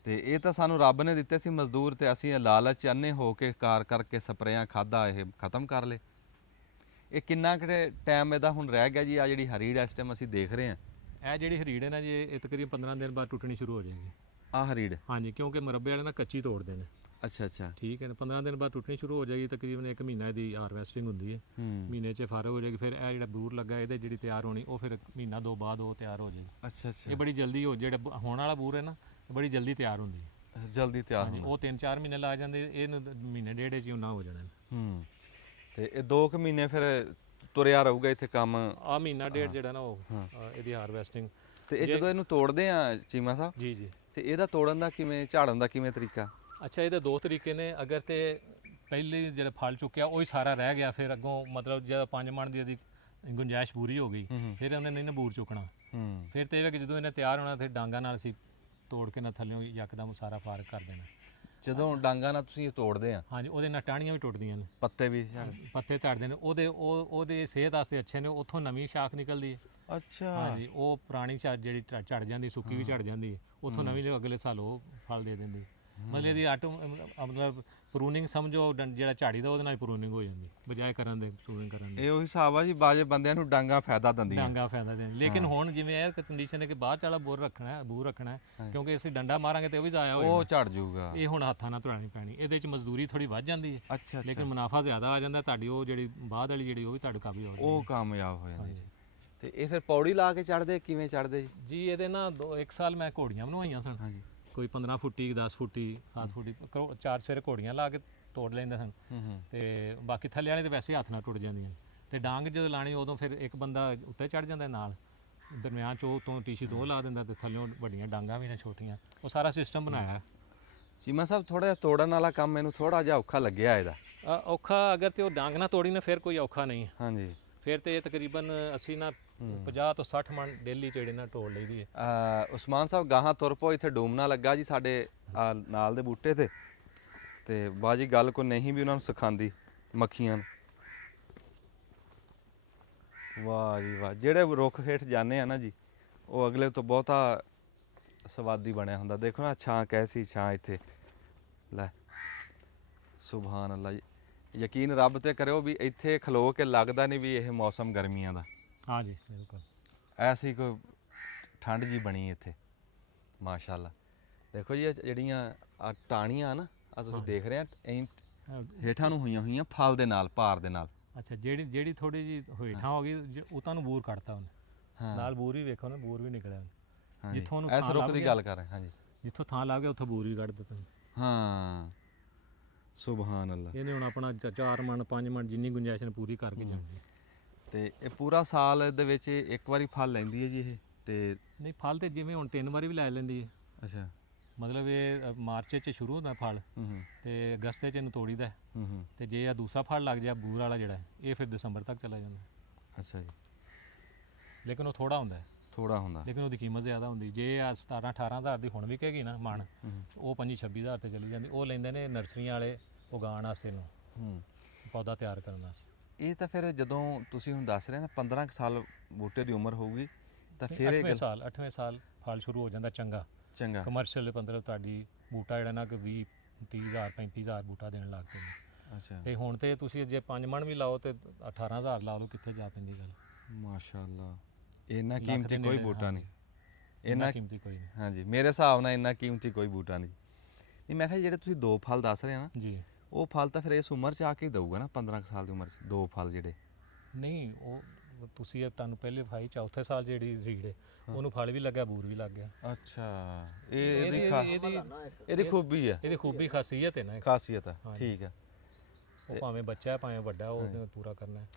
ਤੇ ਇਹ ਤਾਂ ਸਾਨੂੰ ਰੱਬ ਨੇ ਦਿੱਤੇ ਸੀ ਮਜ਼ਦੂਰ, ਤੇ ਅਸੀਂ ਲਾਲਚ ਅੰਨੇ ਹੋ ਕੇ ਕਾਰ ਕਰਕੇ ਸਪਰੇਆਂ ਖਾਦਾ ਇਹ ਖਤਮ ਕਰ ਲਏ। ਇਹ ਕਿੰਨਾ ਕੁ ਟਾਈਮ ਇਹਦਾ ਹੁਣ ਰਹਿ ਗਿਆ ਜੀ? ਆ ਜਿਹੜੀ ਹਰੀੜ ਇਸ ਟਾਈਮ ਅਸੀਂ ਦੇਖ ਰਹੇ ਹਾਂ, ਇਹ ਜਿਹੜੀ ਹਰੀੜ ਹੈ ਨਾ ਜੀ, ਇਹ ਤਕਰੀਬਨ 15 ਦਿਨ ਬਾਅਦ ਟੁੱਟਣੀ ਸ਼ੁਰੂ ਹੋ ਜਾਏਗੀ। ਆ ਹਰੀੜ? ਹਾਂਜੀ, ਕਿਉਂਕਿ ਮੁਰੱਬੇ ਵਾਲੇ ਨਾ ਕੱਚੀ ਤੋੜਦੇ ਨੇ। ਅੱਛਾ ਅੱਛਾ, ਠੀਕ ਹੈ ਨਾ। 15 ਦਿਨ ਬਾਅਦ ਟੁੱਟਣੀ ਸ਼ੁਰੂ ਹੋ ਜਾਏਗੀ, ਤਕਰੀਬਨ 1 ਮਹੀਨਾ ਇਹਦੀ ਹਾਰਵੈਸਟਿੰਗ ਹੁੰਦੀ ਹੈ। ਮਹੀਨੇ 'ਚ ਫਾਰਗ ਹੋ ਜਾਏਗੀ। ਫਿਰ ਇਹ ਜਿਹੜਾ ਬੂਰ ਲੱਗਾ ਇਹਦੇ ਜਿਹੜੀ ਤਿਆਰ ਹੋਣੀ, ਉਹ ਫਿਰ ਮਹੀਨਾ 2 ਬਾਅਦ ਉਹ ਤਿਆਰ ਹੋ ਜਾਏਗੀ। ਅੱਛਾ ਅੱਛਾ। ਇਹ ਬੜੀ ਜਲਦੀ ਜਿਹੜਾ ਹੋਣ ਵਾਲਾ ਬੂਰ ਹੈ ਨਾ, ਬੜੀ ਜਲਦੀ ਤਿਆਰ ਹੁੰਦੀ ਹੈ। ਜਲਦੀ ਤਿਆਰ ਹਾਂਜੀ, ਉਹ 3-4 ਮਹੀਨੇ ਲੱਗ ਜਾਂਦੇ, ਇਹਨੂੰ ਮਹੀਨੇ ਡੇਢ 'ਚ ਹੀ ਉਹਨਾਂ ਹੋ ਜਾਣਾ। ਤੇ ਇਹ 2 ਮਹੀਨੇ ਫਿਰ ਤੁਰਿਆ ਰਹੂਗਾ ਇੱਥੇ ਕੰਮ? ਆ ਮਹੀਨਾ ਡੇਢ ਜਿਹੜਾ ਨਾ ਉਹ ਇਹਦੀ ਹਾਰਵੈਸਟਿੰਗ। ਤੇ ਇਹ ਜਦੋਂ ਇਹਨੂੰ ਤੋੜਦੇ ਆ ਚੀਮਾ ਸਾਹਿਬ, ਜੀ ਜੀ, ਤੇ ਇਹਦਾ ਤੋੜਨ ਦਾ ਕਿਵੇਂ, ਝਾੜਨ ਦਾ ਕਿਵੇਂ ਤਰੀਕਾ? ਅੱਛਾ, ਇਹਦੇ 2 ਤਰੀਕੇ ਨੇ। ਅਗਰ ਤੇ ਪਹਿਲੇ ਜਿਹੜਾ ਫਲ ਚੁੱਕਿਆ ਉਹ ਹੀ ਸਾਰਾ ਰਹਿ ਗਿਆ, ਫਿਰ ਅੱਗੋਂ ਮਤਲਬ ਜਦੋਂ 5 ਮਣ ਦੀ ਇਹਦੀ ਗੁੰਜਾਇਸ਼ ਪੂਰੀ ਹੋ ਗਈ, ਫਿਰ ਉਹਨੇ ਨਹੀਂ ਨਾ ਬੂਰ ਚੁੱਕਣਾ। ਫਿਰ ਤੇ ਇਹ ਕਿ ਜਦੋਂ ਇਹਨੇ ਤਿਆਰ ਹੋਣਾ, ਫਿਰ ਡਾਂਗਾ ਨਾਲ ਅਸੀਂ ਤੋੜ ਕੇ ਨਾ ਥੱਲਿਓਂ ਯਕਦਮ ਸਾਰਾ ਫਾਰਗ ਕਰ ਦੇਣਾ। ਜਦੋਂ ਡਾਂਗਾ ਨਾਲ ਤੁਸੀਂ ਤੋੜਦੇ ਆ? ਹਾਂਜੀ, ਉਹਦੇ ਨਾਲ ਟਾਹਣੀਆਂ ਵੀ ਟੁੱਟਦੀਆਂ ਨੇ, ਪੱਤੇ ਵੀ ਪੱਤੇ ਝੜਦੇ ਨੇ। ਉਹਦੇ ਸਿਹਤ ਵਾਸਤੇ ਅੱਛੇ ਨੇ, ਉੱਥੋਂ ਨਵੀਂ ਸ਼ਾਖ ਨਿਕਲਦੀ ਹੈ। ਅੱਛਾ। ਹਾਂਜੀ, ਉਹ ਪੁਰਾਣੀ ਜਿਹੜੀ ਝੜ ਜਾਂਦੀ, ਸੁੱਕੀ ਵੀ ਝੜ ਜਾਂਦੀ ਹੈ, ਉੱਥੋਂ ਨਵੀਂ ਅਗਲੇ ਸਾਲ ਉਹ ਫਲ ਦੇ ਦਿੰਦੀ। ਮਤਲਬ ਇਹਦੀ ਮਤਲਬ ਪ੍ਰੂਨਿੰਗ ਸਮਝੋ, ਜਿਹੜਾ ਝਾੜੀ ਦਾ ਉਹਦੇ ਨਾਲ ਪ੍ਰੂਨਿੰਗ ਹੋ ਜਾਂਦੀ, ਬਜਾਏ ਕਰਨ ਦੇ ਪ੍ਰੂਨਿੰਗ ਕਰਨ ਦੇ। ਇਹ ਉਹੀ ਹਿਸਾਬ ਆ ਜੀ, ਬਾਜੇ ਬੰਦਿਆਂ ਨੂੰ ਡਾਂਗਾ ਫਾਇਦਾ ਦਿੰਦੀਆਂ। ਡਾਂਗਾ ਫਾਇਦਾ ਦਿੰਦੀ, ਲੇਕਿਨ ਹੁਣ ਜਿਵੇਂ ਇਹ ਕੰਡੀਸ਼ਨ ਹੈ ਕਿ ਬਾਅਦ ਵਾਲਾ ਬੂਰ ਰੱਖਣਾ ਹੈ, ਕਿਉਂਕਿ ਅਸੀਂ ਡੰਡਾ ਮਾਰਾਂਗੇ ਤੇ ਉਹ ਵੀ ਜ਼ਾਇਆ ਹੋ ਜਾਊਗਾ, ਉਹ ਝੜ ਜਾਊਗਾ। ਇਹ ਹੁਣ ਹੱਥਾਂ ਨਾਲ ਧੁਆਣੀ ਪੈਣੀ। ਇਹਦੇ 'ਚ ਮਜ਼ਦੂਰੀ ਥੋੜੀ ਵੱਧ ਜਾਂਦੀ ਹੈ। ਅੱਛਾ, ਲੇਕਿਨ ਮੁਨਾਫਾ ਜ਼ਿਆਦਾ ਆ ਜਾਂਦਾ। ਤੁਹਾਡੀ ਉਹ ਜਿਹੜੀ ਬਾਅਦ ਵਾਲੀ ਜਿਹੜੀ ਉਹ ਵੀ ਤੁਹਾਡੀ ਕਾਫੀ ਹੋ ਜਾਂਦੀ, ਉਹ ਕਾਮਯਾਬ ਹੋ ਜਾਂਦੀ ਜੀ। ਤੇ ਇਹ ਫਿਰ ਪੌੜੀ ਲਾ ਕੇ ਚੜਦੇ, ਕਿਵੇਂ ਚੜਦੇ ਜੀ? ਜੀ ਇਹਦੇ ਨਾ 1 ਸਾਲ ਮੈਂ ਘੋੜੀਆਂ ਬਣਵਾਈਆਂ ਸਨ। ਹਾਂਜੀ, ਕੋਈ 15 ਫੁੱਟੀ 10 ਫੁੱਟੀ 7 ਫੁੱਟੀ 4 ਸਵੇਰੇ ਘੋੜੀਆਂ ਲਾ ਕੇ ਤੋੜ ਲੈਂਦੇ ਸਨ। ਤੇ ਬਾਕੀ ਥੱਲੇ ਵਾਲੇ ਤੇ ਵੈਸੇ ਹੱਥ ਨਾਲ ਟੁੱਟ ਜਾਂਦੀਆਂ। ਤੇ ਡਾਂਗ ਜਦੋਂ ਲਾਣੀ ਉਦੋਂ ਫਿਰ ਇੱਕ ਬੰਦਾ ਉੱਤੇ ਚੜ ਜਾਂਦਾ, ਨਾਲ ਦਰਮਿਆਨ 'ਚ ਉਹ ਤੋਂ ਟੀਸ਼ੀ ਤੋਂ ਲਾ ਦਿੰਦਾ, ਤੇ ਥੱਲਿਓਂ ਵੱਡੀਆਂ ਡਾਂਗਾਂ ਵੀ ਨੇ ਛੋਟੀਆਂ, ਉਹ ਸਾਰਾ ਸਿਸਟਮ ਬਣਾਇਆ। ਚੀਮਾ ਸਾਹਿਬ, ਥੋੜਾ ਜਿਹਾ ਤੋੜਨ ਵਾਲਾ ਕੰਮ ਮੈਨੂੰ ਥੋੜਾ ਜਿਹਾ ਔਖਾ ਲੱਗਿਆ ਇਹਦਾ। ਔਖਾ ਅਗਰ ਤੇ ਉਹ ਡਾਂਗ ਨਾ ਤੋੜੀ ਨਾ, ਫਿਰ ਕੋਈ ਔਖਾ ਨਹੀਂ। ਹਾਂਜੀ, ਫਿਰ ਤੇ ਇਹ ਤਕਰੀਬਨ ਅਸੀਂ ਨਾ 50 ਤੋਂ 60 ਮਣ ਡੇਲੀ ਚੇੜੇ ਨਾਲ ਤੋੜ ਲਈਦੀ ਹੈ। ਉਸਮਾਨ ਸਾਹਿਬ, ਗਾਹਾਂ ਤੁਰ ਪੋ, ਇੱਥੇ ਡੂਮਣਾ ਲੱਗਾ ਜੀ ਸਾਡੇ ਨਾਲ ਦੇ ਬੂਟੇ ਤੇ। ਤੇ ਬਾਜੀ ਗੱਲ ਕੋ ਨਹੀਂ ਵੀ ਉਹਨਾਂ ਨੂੰ ਸਿਖਾਉਂਦੀ ਮੱਖੀਆਂ ਨੂੰ। ਵਾਹ ਜੀ ਵਾਹ, ਜਿਹੜੇ ਰੁੱਖ ਹੇਠ ਜਾਂਦੇ ਆ ਨਾ ਜੀ, ਉਹ ਅਗਲੇ ਤੋਂ ਬਹੁਤਾ ਸਵਾਦੀ ਬਣਿਆ ਹੁੰਦਾ। ਦੇਖੋ ਨਾ ਛਾਂ ਕੈਸੀ ਛਾਂ ਇੱਥੇ, ਲੈ ਸੁਭਾਨ ਅੱਲਾ ਜੀ। ਯਕੀਨ ਰੱਬ ਤੇ ਕਰਿਓ ਵੀ ਇੱਥੇ ਖਲੋ ਕੇ ਲੱਗਦਾ ਨਹੀਂ ਵੀ ਇਹ ਮੌਸਮ ਗਰਮੀਆਂ ਦਾ। ਹਾਂਜੀ ਬਿਲਕੁਲ। ਐਸੀ ਕੋਈ ਠੰਡ ਜੀ ਬਣੀ ਇੱਥੇ ਮਾਸ਼ਾਅੱਲਾ। ਦੇਖੋ ਜੀ ਇਹ ਜਿਹੜੀਆਂ ਆ ਟਾਹਣੀਆਂ ਨਾ, ਆ ਤੁਸੀਂ ਦੇਖ ਰਹੇ ਆ ਹੇਠਾਂ ਨੂੰ ਹੋਈਆਂ ਹੋਈਆਂ ਫਲ ਦੇ ਨਾਲ, ਭਾਰ ਦੇ ਨਾਲ। ਅੱਛਾ, ਜਿਹੜੀ ਥੋੜੀ ਜੀ ਹੇਠਾਂ ਹੋ ਗਈ ਉਹ ਤੁਹਾਨੂੰ ਬੂਰ ਕੱਢਤਾ ਉਹਨੇ। ਹਾਂ ਨਾਲ ਬੂਰ ਵੀ ਵੇਖੋ ਨਾ, ਬੂਰ ਵੀ ਨਿਕਲਿਆ ਉਹਨੇ। ਹਾਂਜੀ, ਜਿੱਥੋਂ ਉਹਨੂੰ ਇਸ ਥਾਂ ਰੁੱਖ ਲੱਭ ਦੀ ਗਿਆ, ਗੱਲ ਕਰ ਰਹੇ ਹਾਂਜੀ। ਜਿੱਥੋਂ ਥਾਂ ਲੱਗ ਗਿਆ ਉੱਥੋਂ ਬੂਰ ਵੀ ਕੱਢ ਦਿੱਤਾ। ਹਾਂ ਸੁਭਾਨ ਅੱਲਾ। ਇਹਨੇ ਹੁਣ ਆਪਣਾ 4 ਮਣ 5 ਮਣ ਜਿੰਨੀ ਗੁੰਜਾਇਸ਼ ਨੇ ਪੂਰੀ ਕਰਕੇ ਜਾਣੀ। ਤੇ ਇਹ ਪੂਰਾ ਸਾਲ ਦੇ ਵਿੱਚ ਇੱਕ ਵਾਰੀ ਫਲ ਲੈਂਦੀ ਹੈ ਜੀ ਇਹ? ਤੇ ਨਹੀਂ ਫਲ ਤੇ ਜਿਵੇਂ ਹੁਣ 3 ਵਾਰੀ ਵੀ ਲੈ ਲੈਂਦੀ ਹੈ। ਅੱਛਾ। ਮਤਲਬ ਇਹ ਮਾਰਚ 'ਚ ਸ਼ੁਰੂ ਹੁੰਦਾ ਫਲ ਤੇ ਅਗਸਤ 'ਚ ਇਹਨੂੰ ਤੋੜੀਦਾ। ਤੇ ਜੇ ਆ ਦੂਸਰਾ ਫਲ ਲੱਗ ਜਾ ਬੂਰ ਵਾਲਾ ਜਿਹੜਾ, ਇਹ ਫਿਰ ਦਸੰਬਰ ਤੱਕ ਚਲਾ ਜਾਂਦਾ। ਅੱਛਾ ਜੀ। ਲੇਕਿਨ ਉਹ ਥੋੜਾ ਹੁੰਦਾ, ਥੋੜਾ ਹੁੰਦਾ, ਲੇਕਿਨ ਉਹਦੀ ਕੀਮਤ ਜ਼ਿਆਦਾ ਹੁੰਦੀ। ਜੇ ਆ 17-18 ਹਜ਼ਾਰ ਦੀ ਹੁਣ ਵਿਕੇਗੀ ਨਾ ਮਣ, ਉਹ 25-26 ਹਜ਼ਾਰ ਤੇ ਚਲੀ ਜਾਂਦੀ। ਉਹ ਲੈਂਦੇ ਨੇ ਨਰਸਰੀਆਂ ਵਾਲੇ ਉਗਾਉਣ ਵਾਸਤੇ ਨੂੰ, ਪੌਦਾ ਤਿਆਰ ਕਰਨ ਵਾਸਤੇ। ਇਹ ਤਾਂ ਫਿਰ ਜਦੋਂ ਤੁਸੀਂ ਹੁਣ ਦੱਸ ਰਹੇ ਨਾ 15 ਸਾਲ ਬੂਟੇ ਦੀ ਉਮਰ ਹੋਊਗੀ ਤਾਂ ਫਿਰ ਇਹ 8ਵੇਂ ਸਾਲ ਫਲ ਸ਼ੁਰੂ ਹੋ ਜਾਂਦਾ ਚੰਗਾ। ਚੰਗਾ ਕਮਰਸ਼ੀਅਲ ਮਤਲਬ ਤੁਹਾਡੀ ਬੂਟਾ ਜਿਹੜਾ ਨਾ ਕਿ 20-30 ਹਜ਼ਾਰ 35 ਹਜ਼ਾਰ ਬੂਟਾ ਦੇਣ ਲੱਗ ਪੈਂਦਾ। ਅੱਛਾ। ਤੇ ਹੁਣ ਤੇ ਤੁਸੀਂ ਜੇ 5 ਮਣ ਵੀ ਲਾਓ ਤੇ 18 ਹਜ਼ਾਰ ਲਾ ਲਓ, ਕਿੱਥੇ ਜਾ ਪੈਂਦੀ ਗੱਲ। ਮਾਸ਼ਾਅੱਲਾ, ਇੰਨਾ ਕੀਮਤੀ ਕੋਈ ਬੂਟਾ ਨਹੀਂ। ਇੰਨਾ ਕੀਮਤੀ ਕੋਈ ਨਹੀਂ। ਹਾਂਜੀ, ਮੇਰੇ ਹਿਸਾਬ ਨਾਲ ਇੰਨਾ ਕੀਮਤੀ ਕੋਈ ਬੂਟਾ ਨਹੀਂ। ਨਹੀਂ ਮੈਂ ਕਿਹਾ ਜਿਹੜੇ ਤੁਸੀਂ 2 ਫਲ ਦੱਸ ਰਹੇ ਆ ਨਾ ਜੀ, ਉਹ ਫਲ ਤਾਂ ਫਿਰ ਇਸ ਉਮਰ 'ਚ ਆ ਕੇ ਦਊਗਾ ਨਾ, 15 ਸਾਲ ਦੀ ਉਮਰ 'ਚ 2 ਫਲ ਜਿਹੜੇ? ਨਹੀਂ ਉਹ ਤੁਸੀਂ ਤੁਹਾਨੂੰ ਪਹਿਲੇ ਭਾਈ ਚੌਥੇ ਸਾਲ ਜਿਹੜੀ ਰੀੜ ਹੈ ਉਹਨੂੰ ਫਲ ਵੀ ਲੱਗਿਆ, ਬੂਰ ਵੀ ਲੱਗ ਗਿਆ। ਅੱਛਾ, ਇਹਦੀ ਖੂਬੀ ਹੈ, ਇਹਦੀ ਖੂਬੀ ਖਾਸੀਅਤ ਹੈ ਨਾ, ਖਾਸੀਅਤ ਹੈ। ਠੀਕ ਹੈ। ਉਹ ਭਾਵੇਂ ਬੱਚਾ ਹੈ ਭਾਵੇਂ ਵੱਡਾ, ਉਹ ਪੂਰਾ ਕਰਨਾ ਹੈ।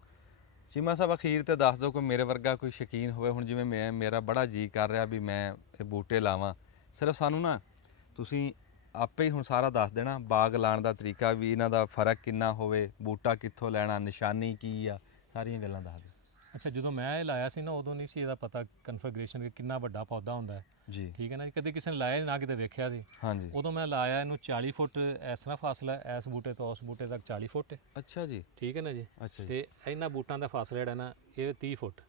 ਚੀਮਾ ਸਾਹਿਬ ਅਖੀਰ ਤੇ ਦੱਸ ਦਿਓ ਕੋਈ ਮੇਰੇ ਵਰਗਾ ਕੋਈ ਸ਼ੌਕੀਨ ਹੋਵੇ। ਹੁਣ ਜਿਵੇਂ ਮੇਰਾ ਬੜਾ ਜੀ ਕਰ ਰਿਹਾ ਵੀ ਮੈਂ ਇਹ ਬੂਟੇ ਲਾਵਾਂ, ਸਿਰਫ ਸਾਨੂੰ ਨਾ ਤੁਸੀਂ ਆਪੇ ਹੀ ਹੁਣ ਸਾਰਾ ਦੱਸ ਦੇਣਾ, ਬਾਗ ਲਾਉਣ ਦਾ ਤਰੀਕਾ ਵੀ, ਇਹਨਾਂ ਦਾ ਫਰਕ ਕਿੰਨਾ ਹੋਵੇ, ਬੂਟਾ ਕਿੱਥੋਂ ਲੈਣਾ, ਨਿਸ਼ਾਨੀ ਕੀ ਆ, ਸਾਰੀਆਂ ਗੱਲਾਂ ਦੱਸ ਦਿਓ। ਅੱਛਾ, ਜਦੋਂ ਮੈਂ ਇਹ ਲਾਇਆ ਸੀ ਨਾ ਉਦੋਂ ਨਹੀਂ ਸੀ ਇਹਦਾ ਪਤਾ ਕਨਫੀਗਰੇਸ਼ਨ ਕਿ ਕਿੰਨਾ ਵੱਡਾ ਪੌਦਾ ਹੁੰਦਾ ਹੈ। ਜੀ ਠੀਕ ਹੈ ਨਾ, ਕਦੇ ਕਿਸੇ ਨੇ ਲਾਇਆ ਨਾ ਕਿਤੇ ਵੇਖਿਆ ਸੀ। ਹਾਂਜੀ। ਉਦੋਂ ਮੈਂ ਲਾਇਆ ਇਹਨੂੰ 40 ਫੁੱਟ ਇਸ ਤਰ੍ਹਾਂ ਫਾਸਲਾ, ਇਸ ਬੂਟੇ ਤੋਂ ਉਸ ਬੂਟੇ ਤੱਕ 40 ਫੁੱਟ ਹੈ। ਅੱਛਾ ਜੀ। ਠੀਕ ਹੈ ਨਾ ਜੀ। ਅੱਛਾ ਜੀ। ਤੇ ਇਹਨਾਂ ਬੂਟਾਂ ਦਾ ਫਾਸਲਾ ਜਿਹੜਾ ਨਾ ਇਹ 30 ਫੁੱਟ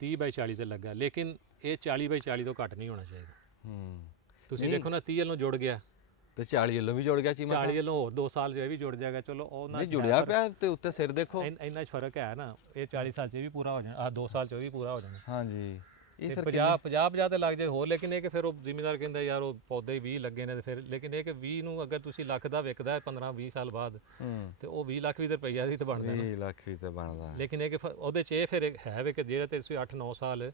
30 ਬਾਈ 40 ਤੇ ਲੱਗਾ, ਲੇਕਿਨ ਇਹ 40 ਬਾਈ 40 ਤੋਂ ਘੱਟ ਨਹੀਂ ਹੋਣਾ ਚਾਹੀਦਾ। ਤੁਸੀਂ ਦੇਖੋ ਨਾ 30 ਵੱਲੋਂ ਜੁੜ ਗਿਆ ਤੇ 40 ਵੱਲੋਂ ਵੀ ਜੁੜ ਗਿਆ ਚੀਮਾ ਸਾਹਿਬ? 40 ਵੱਲੋਂ ਹੋਰ 2 ਸਾਲ 'ਚ ਇਹ ਵੀ ਜੁੜ ਜਾਏਗਾ। ਚਲੋ ਉਹ ਨਹੀਂ ਜੁੜਿਆ ਪਿਆ ਤੇ ਉੱਤੇ ਸਿਰ ਦੇਖੋ, ਇੰਨਾ ਫਰਕ ਹੈ ਨਾ। ਇਹ 40 ਸਾਲ 'ਚ ਵੀ ਪੂਰਾ ਹੋ ਜਾਣਾ, ਆਹ 2 ਸਾਲ 'ਚ ਵੀ ਪੂਰਾ ਹੋ ਜਾਣਾ। ਹਾਂਜੀ। ਇਹ ਫਿਰ 50 ਤੇ ਲੱਗ ਜਾਏ ਹੋਰ, ਲੇਕਿਨ ਇਹ ਕਿ ਫਿਰ ਉਹ ਜ਼ਿਮੀਂਦਾਰ ਕਹਿੰਦਾ ਯਾਰ ਉਹ ਪੌਦੇ 20 ਲੱਗੇ ਨੇ ਤੇ ਫਿਰ, ਲੇਕਿਨ ਇਹ ਕਿ 20 ਨੂੰ ਅਗਰ ਤੁਸੀਂ ਲੱਖ ਦਾ ਵਿਕਦਾ ਹੈ 15-20 ਸਾਲ ਬਾਅਦ, ਤੇ ਉਹ 20 ਲੱਖ ਵੀ ਤੇ ਰੁਪਈਆ ਸੀ ਤੇ ਬਣਦਾ 20 ਲੱਖ ਵੀ ਤੇ ਬਣਦਾ। ਲੇਕਿਨ ਇਹ ਕਿ ਉਹਦੇ 'ਚ ਇਹ ਫਿਰ ਹੈ ਵੀ ਕਿ ਜਿਹੜੇ ਤੇ ਤੁਸੀਂ 8-9 ਸਾਲ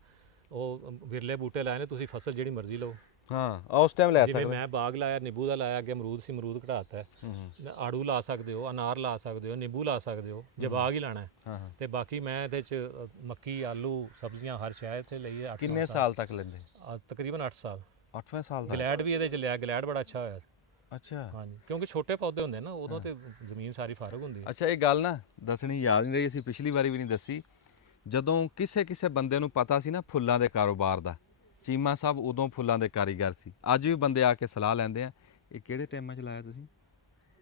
ਉਹ ਵਿਰਲੇ ਬੂਟੇ ਲਾਏ ਨੇ, ਤੁਸੀਂ ਫਸਲ ਜਿਹੜੀ ਮਰਜ਼ੀ ਲਓ। ਹਾਂ ਉਸ ਟਾਈਮ ਲੈ ਸਕਦੇ। ਜਿਵੇਂ ਮੈਂ ਬਾਗ ਲਾਇਆ ਨਿੰਬੂ ਦਾ ਲਾਇਆ, ਅੱਗੇ ਅਮਰੂਦ ਸੀ, ਅਮਰੂਦ ਘਟਾਤਾ ਹੈ। ਆੜੂ ਲਾ ਸਕਦੇ ਹੋ, ਅਨਾਰ ਲਾ ਸਕਦੇ ਹੋ, ਨਿੰਬੂ ਲਾ ਸਕਦੇ ਹੋ ਜੇ ਬਾਗ ਹੀ ਲਾਣਾ ਹੈ। ਤੇ ਬਾਕੀ ਮੈਂ ਇਹਦੇ 'ਚ ਮੱਕੀ, ਆਲੂ, ਸਬਜ਼ੀਆਂ ਹਰ ਸ਼ਾਇਦ ਇੱਥੇ ਲਈ ਹੈ। ਕਿੰਨੇ ਸਾਲ ਤੱਕ ਲੈਂਦੇ? ਤਕਰੀਬਨ 8 ਸਾਲ। 8ਵੇਂ ਸਾਲ ਦਾ ਗਲੈਡ ਵੀ ਇਹਦੇ 'ਚ ਲਿਆ, ਗਲੈਡ ਬੜਾ ਅੱਛਾ ਹੋਇਆ। ਅੱਛਾ। ਹਾਂਜੀ, ਕਿਉਂਕਿ ਛੋਟੇ ਪੌਦੇ ਹੁੰਦੇ ਨਾ ਉਦੋਂ ਤੇ ਜ਼ਮੀਨ ਸਾਰੀ ਫਾਰਗ ਹੁੰਦੀ ਹੈ। ਅੱਛਾ, ਇਹ ਗੱਲ ਨਾ ਦੱਸਣੀ ਯਾਦ ਨਹੀਂ ਰਹੀ, ਅਸੀਂ ਪਿਛਲੀ ਵਾਰੀ ਵੀ ਨਹੀਂ ਦੱਸੀ। ਜਦੋਂ ਕਿਸੇ ਬੰਦੇ ਨੂੰ ਪਤਾ ਸੀ ਨਾ ਫੁੱਲਾਂ ਦੇ ਕਾਰੋਬਾਰ ਦਾ, ਚੀਮਾ ਸਾਹਿਬ ਉਦੋਂ ਫੁੱਲਾਂ ਦੇ ਕਾਰੀਗਰ ਸੀ। ਅੱਜ ਵੀ ਬੰਦੇ ਆ ਕੇ ਸਲਾਹ ਲੈਂਦੇ ਆ। ਇਹ ਕਿਹੜੇ ਟਾਈਮਾਂ 'ਚ ਲਾਇਆ ਤੁਸੀਂ?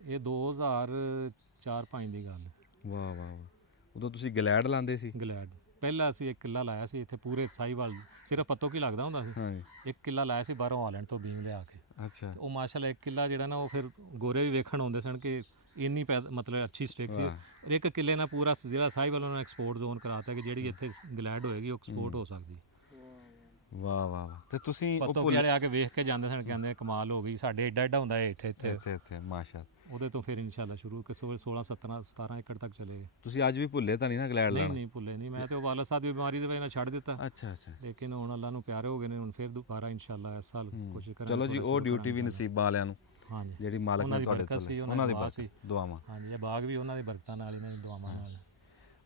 ਇਹ 2004-05 ਦੀ ਗੱਲ। ਵਾਹ ਵਾਹ ਵਾਹ। ਉਦੋਂ ਤੁਸੀਂ ਗਲੈਡ ਲਾਉਂਦੇ ਸੀ? ਗਲੈਡ ਪਹਿਲਾਂ ਅਸੀਂ 1 ਕਿੱਲਾ ਲਾਇਆ ਸੀ ਇੱਥੇ ਪੂਰੇ ਸਾਈਵਾਲ, ਸਿਰਫ ਪੱਤੋ ਕੀ ਲੱਗਦਾ ਹੁੰਦਾ ਸੀ। ਹਾਂਜੀ। 1 ਕਿੱਲਾ ਲਾਇਆ ਸੀ ਬਾਹਰੋਂ ਹਾਲੈਂਡ ਤੋਂ ਬੀਮ ਲਿਆ ਕੇ। ਅੱਛਾ। ਉਹ ਮਾਸ਼ਾਅੱਲਾ 1 ਕਿੱਲਾ ਜਿਹੜਾ ਨਾ ਉਹ ਫਿਰ ਗੋਰੇ ਵੀ ਵੇਖਣ ਆਉਂਦੇ ਸਨ ਕਿ ਇੰਨੀ ਮਤਲਬ ਅੱਛੀ ਸਟੇਕ ਸੀ। 1 ਕਿੱਲੇ ਨਾਲ ਪੂਰਾ ਜ਼ਿਲ੍ਹਾ ਸਾਈਵਾਲ ਉਹਨਾਂ ਨੇ ਐਕਸਪੋਰਟ ਜ਼ੋਨ ਕਰਾਤਾ ਕਿ ਜਿਹੜੀ ਇੱਥੇ ਗਲੈਡ ਹੋਏਗੀ ਉਹ ਐਕਸਪੋਰਟ ਹੋ ਸਕਦੀ। ਵਾਹ ਵਾਹ। ਤੇ ਤੁਸੀਂ ਪੱਤੋ ਵਾਲੇ ਆ ਕੇ ਵੇਖ ਕੇ ਜਾਂਦੇ ਸਨ, ਕਹਿੰਦੇ ਕਮਾਲ ਹੋ ਗਈ, ਸਾਡੇ ਐਡਾ ਐਡਾ ਹੁੰਦਾ ਹੈ ਇੱਥੇ ਇੱਥੇ ਮਾਸ਼ਾਅੱਲਾ। ਉਹਦੇ ਤੋਂ ਫਿਰ ਇਨਸ਼ਾਅੱਲਾ ਸ਼ੁਰੂ ਕਿਸੇ ਵੇਲੇ 16-17 ਏਕੜ ਤੱਕ ਚਲੇ ਗਏ। ਤੁਸੀਂ ਅੱਜ ਵੀ ਭੁੱਲੇ ਤਾਂ ਨਹੀਂ ਨਾ ਗਲੈਡ ਲਾਣਾ? ਨਹੀਂ ਭੁੱਲੇ ਨਹੀਂ, ਮੈਂ ਤੇ ਉਹ ਵਾਲਾ ਸਾਹਿਬ ਦੀ ਬਿਮਾਰੀ ਦੀ ਵਜ੍ਹਾ ਨਾਲ ਛੱਡ ਦਿੱਤਾ। ਅੱਛਾ ਅੱਛਾ। ਲੇਕਿਨ ਹੁਣ ਅੱਲਾ ਨੂੰ ਪਿਆਰੇ ਹੋ ਗਏ ਨੇ, ਹੁਣ ਫਿਰ ਦੁਬਾਰਾ ਇਨਸ਼ਾਅੱਲਾ ਇਸ ਸਾਲ ਕੋਸ਼ਿਸ਼ ਕਰਾਂਗੇ। ਚਲੋ ਜੀ, ਉਹ ਡਿਊਟੀ ਵੀ ਨਸੀਬਾਂ ਵਾਲਿਆਂ ਨੂੰ, ਹਾਂਜੀ, ਜਿਹੜੀ ਮਾਲਕ ਨੇ ਤੁਹਾਡੇ ਤੋਂ ਲਈ, ਉਹਨਾਂ ਦੀ ਬਰਕਤ, ਦੁਆਵਾਂ। ਹਾਂਜੀ, ਇਹ ਬਾਗ ਵੀ ਉਹਨਾਂ ਦੀ ਬਰਕਤਾਂ ਨਾਲ, ਇਹਨਾਂ ਦੀ ਦੁਆਵਾਂ ਨਾਲ।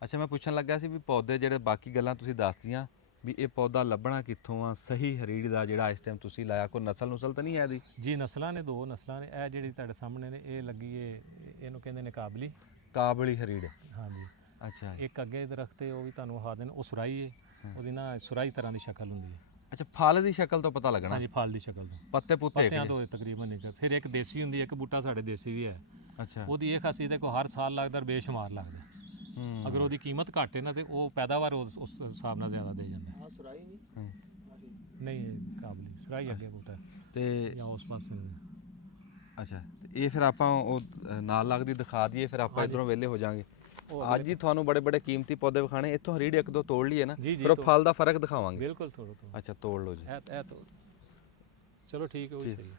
ਅੱਛਾ, ਮੈਂ ਪੁੱਛਣ ਲੱਗਾ ਸੀ ਵੀ ਪੌਦੇ ਜਿਹੜੇ ਬਾਕੀ ਗੱਲਾਂ ਤੁਸੀਂ ਦੱਸਤੀਆਂ ਵੀ ਇਹ ਪੌਦਾ ਲੱਭਣਾ ਕਿੱਥੋਂ ਆ ਸਹੀ ਹਰੀੜ ਦਾ ਜਿਹੜਾ ਇਸ ਟਾਈਮ ਤੁਸੀਂ ਲਾਇਆ? ਕੋਈ ਨਸਲ ਤਾਂ ਨਹੀਂ ਹੈ ਇਹਦੀ? ਜੀ ਨਸਲਾਂ ਨੇ, 2 ਨਸਲਾਂ ਨੇ। ਇਹ ਜਿਹੜੀ ਤੁਹਾਡੇ ਸਾਹਮਣੇ ਨੇ ਇਹ ਲੱਗੀ ਏ, ਇਹਨੂੰ ਕਹਿੰਦੇ ਨੇ ਕਾਬਲੀ। ਕਾਬਲੀ ਹਰੀੜ। ਹਾਂਜੀ, ਅੱਛਾ ਇੱਕ ਅੱਗੇ ਦਰਖਤ ਤੇ ਉਹ ਵੀ ਤੁਹਾਨੂੰ ਵਿਖਾ ਦੇਣ, ਉਹ ਸੁਰਾਈ ਹੈ, ਉਹਦੀ ਨਾ ਸੁਰਾਈ ਤਰ੍ਹਾਂ ਦੀ ਸ਼ਕਲ ਹੁੰਦੀ ਹੈ। ਅੱਛਾ, ਫਲ ਦੀ ਸ਼ਕਲ ਤੋਂ ਪਤਾ ਲੱਗਣਾ। ਹਾਂਜੀ, ਫਲ ਦੀ ਸ਼ਕਲ ਤੋਂ, ਪੱਤੇ ਪੁੱਤੇ ਪੱਤਿਆਂ ਤੋਂ ਤਕਰੀਬਨ ਨਿਕਲ। ਫਿਰ ਇੱਕ ਦੇਸੀ ਹੁੰਦੀ ਹੈ, ਇੱਕ ਬੂਟਾ ਸਾਡੇ ਦੇਸੀ ਵੀ ਹੈ। ਅੱਛਾ। ਉਹਦੀ ਇਹ ਖਾਸੀਅਤ ਹੈ ਕਿ ਹਰ ਸਾਲ ਲੱਗਦਾ, ਬੇਸ਼ੁਮਾਰ ਲੱਗਦਾ। ਅਗਰ ਉਹਦੀ ਕੀਮਤ ਘੱਟ ਹੈ ਨਾ ਤੇ ਉਹ ਪੈਦਾਵਾਰ ਉਸ ਹਿਸਾਬ ਨਾਲ ਜ਼ਿਆਦਾ ਦੇ ਜਾਂਦਾ। ਆ ਸੁਰਾਈ ਨਹੀਂ ਨਹੀਂ, ਇਹ ਕਾਬਲੀ ਸੁਰਾਈ ਅੱਗੇ ਬੂਟਾ ਤੇ ਜਾਂ ਉਸ ਪਾਸੇ। ਅੱਛਾ, ਤੇ ਇਹ ਫਿਰ ਆਪਾਂ ਉਹ ਨਾਲ ਲੱਗਦੀ ਦਿਖਾ ਦਈਏ, ਫਿਰ ਆਪਾਂ ਇਧਰੋਂ ਵਿਹਲੇ ਹੋ ਜਾਾਂਗੇ। ਅੱਜ ਹੀ ਤੁਹਾਨੂੰ ਬੜੇ ਬੜੇ ਕੀਮਤੀ ਪੌਦੇ ਵਿਖਾਣੇ, ਇੱਥੋਂ ਹਰੀੜ ਇੱਕ ਦੋ ਤੋੜ ਲਈਏ ਨਾ, ਫਿਰ ਉਹ ਫਲ ਦਾ ਫਰਕ ਦਿਖਾਵਾਂਗੇ। ਬਿਲਕੁਲ ਤੋੜੋ ਤੋੜੋ। ਅੱਛਾ, ਤੋੜ ਲਓ ਜੀ। ਇਹ ਤੋੜ, ਚਲੋ ਠੀਕ ਹੈ, ਉਹ ਸਹੀ ਹੈ।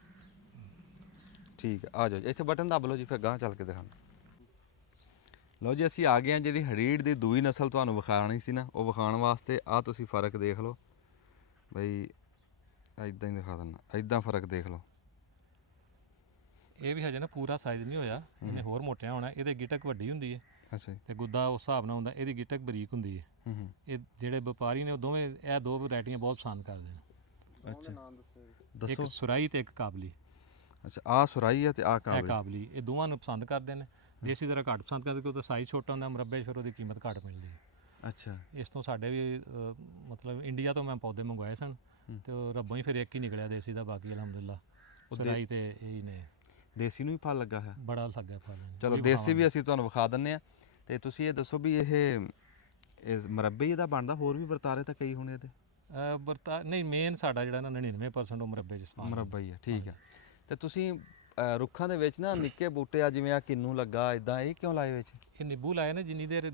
ਠੀਕ ਹੈ, ਆ ਜਾਓ ਜੀ, ਇੱਥੇ ਬਟਨ ਦੱਬ ਲਓ ਜੀ, ਫਿਰ ਗਾਂਹ ਚੱਲ ਕੇ ਦਿਖਾਣਾ। ਲਓ ਜੀ, ਅਸੀਂ ਆ ਗਏ ਹਾਂ ਜਿਹੜੀ ਹਰੀੜ ਦੀ ਦੂਈ ਨਸਲ ਤੁਹਾਨੂੰ ਵਿਖਾਣੀ ਸੀ ਨਾ, ਉਹ ਵਿਖਾਉਣ ਵਾਸਤੇ ਆਹ ਤੁਸੀਂ ਫਰਕ ਦੇਖ ਲਓ ਬਈ, ਇਦਾਂ ਹੀ ਦਿਖਾ ਦਿੰਦਾ, ਇਦਾਂ ਫਰਕ ਦੇਖ ਲਓ। ਇਹ ਵੀ ਹਜੇ ਨਾ ਪੂਰਾ ਸਾਈਜ਼ ਨਹੀਂ ਹੋਇਆ, ਇਹਨੇ ਹੋਰ ਮੋਟਿਆ ਹੋਣਾ। ਇਹਦੇ ਗਿਟਕ ਵੱਡੀ ਹੁੰਦੀ ਹੈ ਅੱਛਾ ਜੀ। ਤੇ ਗੁੱਦਾ ਉਸ ਹਿਸਾਬ ਨਾਲ ਹੁੰਦਾ, ਇਹਦੀ ਗਿਟਕ ਬਰੀਕ ਹੁੰਦੀ ਹੈ। ਇਹ ਜਿਹੜੇ ਵਪਾਰੀ ਨੇ ਉਹ ਦੋਵੇਂ, ਇਹ ਦੋ ਵੈਰਾਈਟੀਆਂ ਬਹੁਤ ਪਸੰਦ ਕਰਦੇ ਨੇ। ਅੱਛਾ, ਇੱਕ ਦੱਸੋ। ਸੁਰਾਈ ਤੇ ਇੱਕ ਕਾਬਲੀ। ਅੱਛਾ, ਆਹ ਸੁਰਾਈ ਹੈ ਤੇ ਆਹ ਇਹ ਕਾਬਲੀ। ਕਾਬਲੀ, ਇਹ ਦੋਵਾਂ ਨੂੰ ਪਸੰਦ ਕਰਦੇ ਨੇ। ਦੇਸੀ ਜ਼ਰਾ ਘੱਟ ਪਸੰਦ ਕਰਦੇ ਕਿਉਂਕਿ ਉਹਦਾ ਸਾਈਜ਼ ਛੋਟਾ ਹੁੰਦਾ, ਮੁਰੱਬੇ 'ਚ ਫਿਰ ਉਹਦੀ ਕੀਮਤ ਘੱਟ ਮਿਲਦੀ ਹੈ। ਅੱਛਾ। ਇਸ ਤੋਂ ਸਾਡੇ ਵੀ ਮਤਲਬ ਇੰਡੀਆ ਤੋਂ ਮੈਂ ਪੌਦੇ ਮੰਗਵਾਏ ਸਨ ਤੇ ਉਹ ਰੱਬੋਂ ਹੀ ਫਿਰ ਇੱਕ ਹੀ ਨਿਕਲਿਆ ਦੇਸੀ ਦਾ, ਬਾਕੀ ਅਲਹਮਦੁਲਿਲਾ ਸੁਰਾਈ ਤੇ ਇਹੀ ਨੇ। ਦੇਸੀ ਨੂੰ ਵੀ ਫਲ ਲੱਗਾ ਹੈ? ਬੜਾ ਲੱਗਾ ਫਲ। ਚਲੋ, ਦੇਸੀ ਵੀ ਅਸੀਂ ਤੁਹਾਨੂੰ ਵਿਖਾ ਦਿੰਨੇ ਆ। ਤੇ ਤੁਸੀਂ ਇਹ ਦੱਸੋ ਵੀ ਇਹ ਮੁਰੱਬੇ ਹੀ ਇਹਦਾ ਬਣਦਾ, ਹੋਰ ਵੀ ਵਰਤਾਰੇ ਤਾਂ ਕਈ ਹੋਣੇ ਇਹਦੇ? ਨਹੀਂ, ਮੇਨ ਸਾਡਾ ਜਿਹੜਾ ਨਾ 99% ਉਹ ਮੁਰੱਬੇ 'ਚ ਸਮਾਨ। ਮੁਰੱਬਾ ਹੀ ਹੈ, ਠੀਕ ਹੈ। ਤੇ ਤੁਸੀਂ ਰੁੱਖਾਂ ਦੇ ਵਿੱਚ ਨਾ ਨਿੱਕੇ ਬੂਟੇ ਆ, ਜਿਵੇਂ ਆ ਕਿੰਨੂ ਲੱਗਾ, ਇਦਾਂ ਇਹ ਕਿਉਂ ਲਾਏ ਵਿੱਚ? ਇਹ ਨਿੰਬੂ ਲਾਏ ਨੇ ਜਿੰਨੀ ਦੇਰ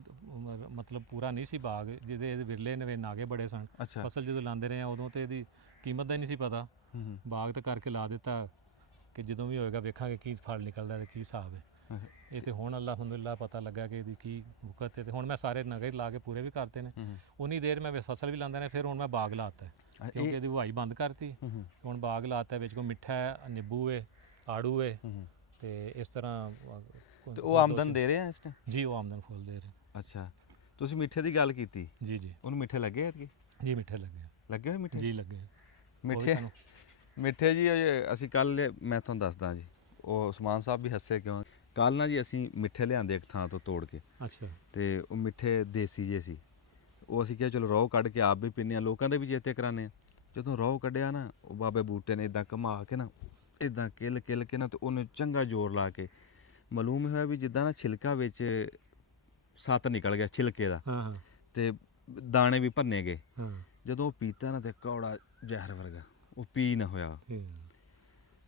ਮਤਲਬ ਪੂਰਾ ਨਹੀਂ ਸੀ ਬਾਗ, ਜਿਹਦੇ ਇਹਦੇ ਵਿਰਲੇ ਨਵੇਂ ਨਾਗੇ ਬੜੇ ਸਨ। ਅੱਛਾ। ਫਸਲ ਜਦੋਂ ਲਾਉਂਦੇ ਰਹੇ ਉਦੋਂ ਤੇ ਇਹਦੀ ਕੀਮਤ ਦਾ ਹੀ ਨਹੀਂ ਸੀ ਪਤਾ। ਬਾਗ ਤਾਂ ਕਰਕੇ ਲਾ ਦਿੱਤਾ ਕਿ ਜਦੋਂ ਵੀ ਹੋਏਗਾ ਵੇਖਾਂਗੇ ਕੀ ਫਲ ਨਿਕਲਦਾ ਤੇ ਕੀ ਹਿਸਾਬ ਹੈ। ਇਹ ਤੇ ਹੁਣ ਅਲਹਮਦੁਲਿਲਾ ਪਤਾ ਲੱਗਾ ਕਿ ਇਹਦੀ ਕੀ ਵਕਤ ਹੈ। ਤੇ ਹੁਣ ਮੈਂ ਸਾਰੇ ਨਗੇ ਲਾ ਕੇ ਪੂਰੇ ਵੀ ਕਰਤੇ ਨੇ। ਉਨੀ ਦੇਰ ਮੈਂ ਫਸਲ ਵੀ ਲਾਉਂਦਾ ਨੇ, ਫਿਰ ਹੁਣ ਮੈਂ ਬਾਗ ਲਾਤਾ ਕਿਉਂਕਿ ਇਹਦੀ ਵਹਾਈ ਬੰਦ ਕਰਤੀ। ਹੁਣ ਬਾਗ ਲਾਤਾ, ਵਿੱਚ ਕੋਈ ਮਿੱਠਾ ਹੈ, ਨਿੰਬੂ ਹੈ, ਆੜੂ ਹੈ, ਤੇ ਇਸ ਤਰ੍ਹਾਂ। ਤੇ ਉਹ ਆਮਦਨ ਦੇ ਰਹੇ ਆ ਇਸ ਟਾਈਮ? ਜੀ, ਉਹ ਆਮਦਨ ਫੁੱਲ ਦੇ ਰਹੇ। ਅੱਛਾ, ਤੁਸੀਂ ਮਿੱਠੇ ਦੀ ਗੱਲ ਕੀਤੀ। ਜੀ ਜੀ। ਉਹਨੂੰ ਮਿੱਠੇ ਲੱਗੇ ਐਤਕੀ? ਜੀ, ਮਿੱਠੇ ਲੱਗੇ। ਲੱਗੇ ਹੋਏ ਮਿੱਠੇ? ਜੀ ਲੱਗੇ ਮਿੱਠੇ। ਮਿੱਠੇ ਜੀ ਅਸੀਂ ਕੱਲ, ਮੈਂ ਤੁਹਾਨੂੰ ਦੱਸਦਾ ਜੀ, ਉਹ ਉਸਮਾਨ ਸਾਹਿਬ ਵੀ ਹੱਸੇ ਕਿਉਂ। ਕੱਲ ਨਾ ਜੀ ਅਸੀਂ ਮਿੱਠੇ ਲਿਆਂਦੇ ਇੱਕ ਥਾਂ ਤੋਂ ਤੋੜ ਕੇ। ਅੱਛਾ। ਤੇ ਉਹ ਮਿੱਠੇ ਦੇਸੀ ਜੇ ਸੀ, ਉਹ ਅਸੀਂ ਕਿਹਾ ਚਲੋ ਰੋਹ ਕੱਢ ਕੇ ਆਪ ਵੀ ਪੀਂਦੇ ਹਾਂ, ਲੋਕਾਂ ਦੇ ਵੀ ਚੇਤੇ ਕਰਾਉਂਦੇ ਹਾਂ। ਜਦੋਂ ਰੋਹ ਕੱਢਿਆ ਨਾ, ਉਹ ਬਾਬੇ ਬੂਟੇ ਨੇ ਇਦਾਂ ਘੁਮਾ ਕੇ ਨਾ, ਇਦਾਂ ਕਿੱਲ ਕਿੱਲ ਕੇ ਨਾ, ਤੇ ਉਹਨੇ ਚੰਗਾ ਜ਼ੋਰ ਲਾ ਕੇ, ਮਾਲੂਮ ਹੋਇਆ ਵੀ ਜਿੱਦਾਂ ਨਾ ਛਿਲਕਾ ਵਿੱਚ ਸੱਤ ਨਿਕਲ ਗਿਆ ਛਿਲਕੇ ਦਾ। ਹਾਂ। ਤੇ ਦਾਣੇ ਵੀ ਭੰਨੇ ਗਏ। ਹਾਂ। ਜਦੋਂ ਉਹ ਪੀਤਾ ਨਾ, ਤੇ ਕੌੜਾ ਜ਼ਹਿਰ ਵਰਗਾ, ਉਹ ਪੀ ਨਾ ਹੋਇਆ।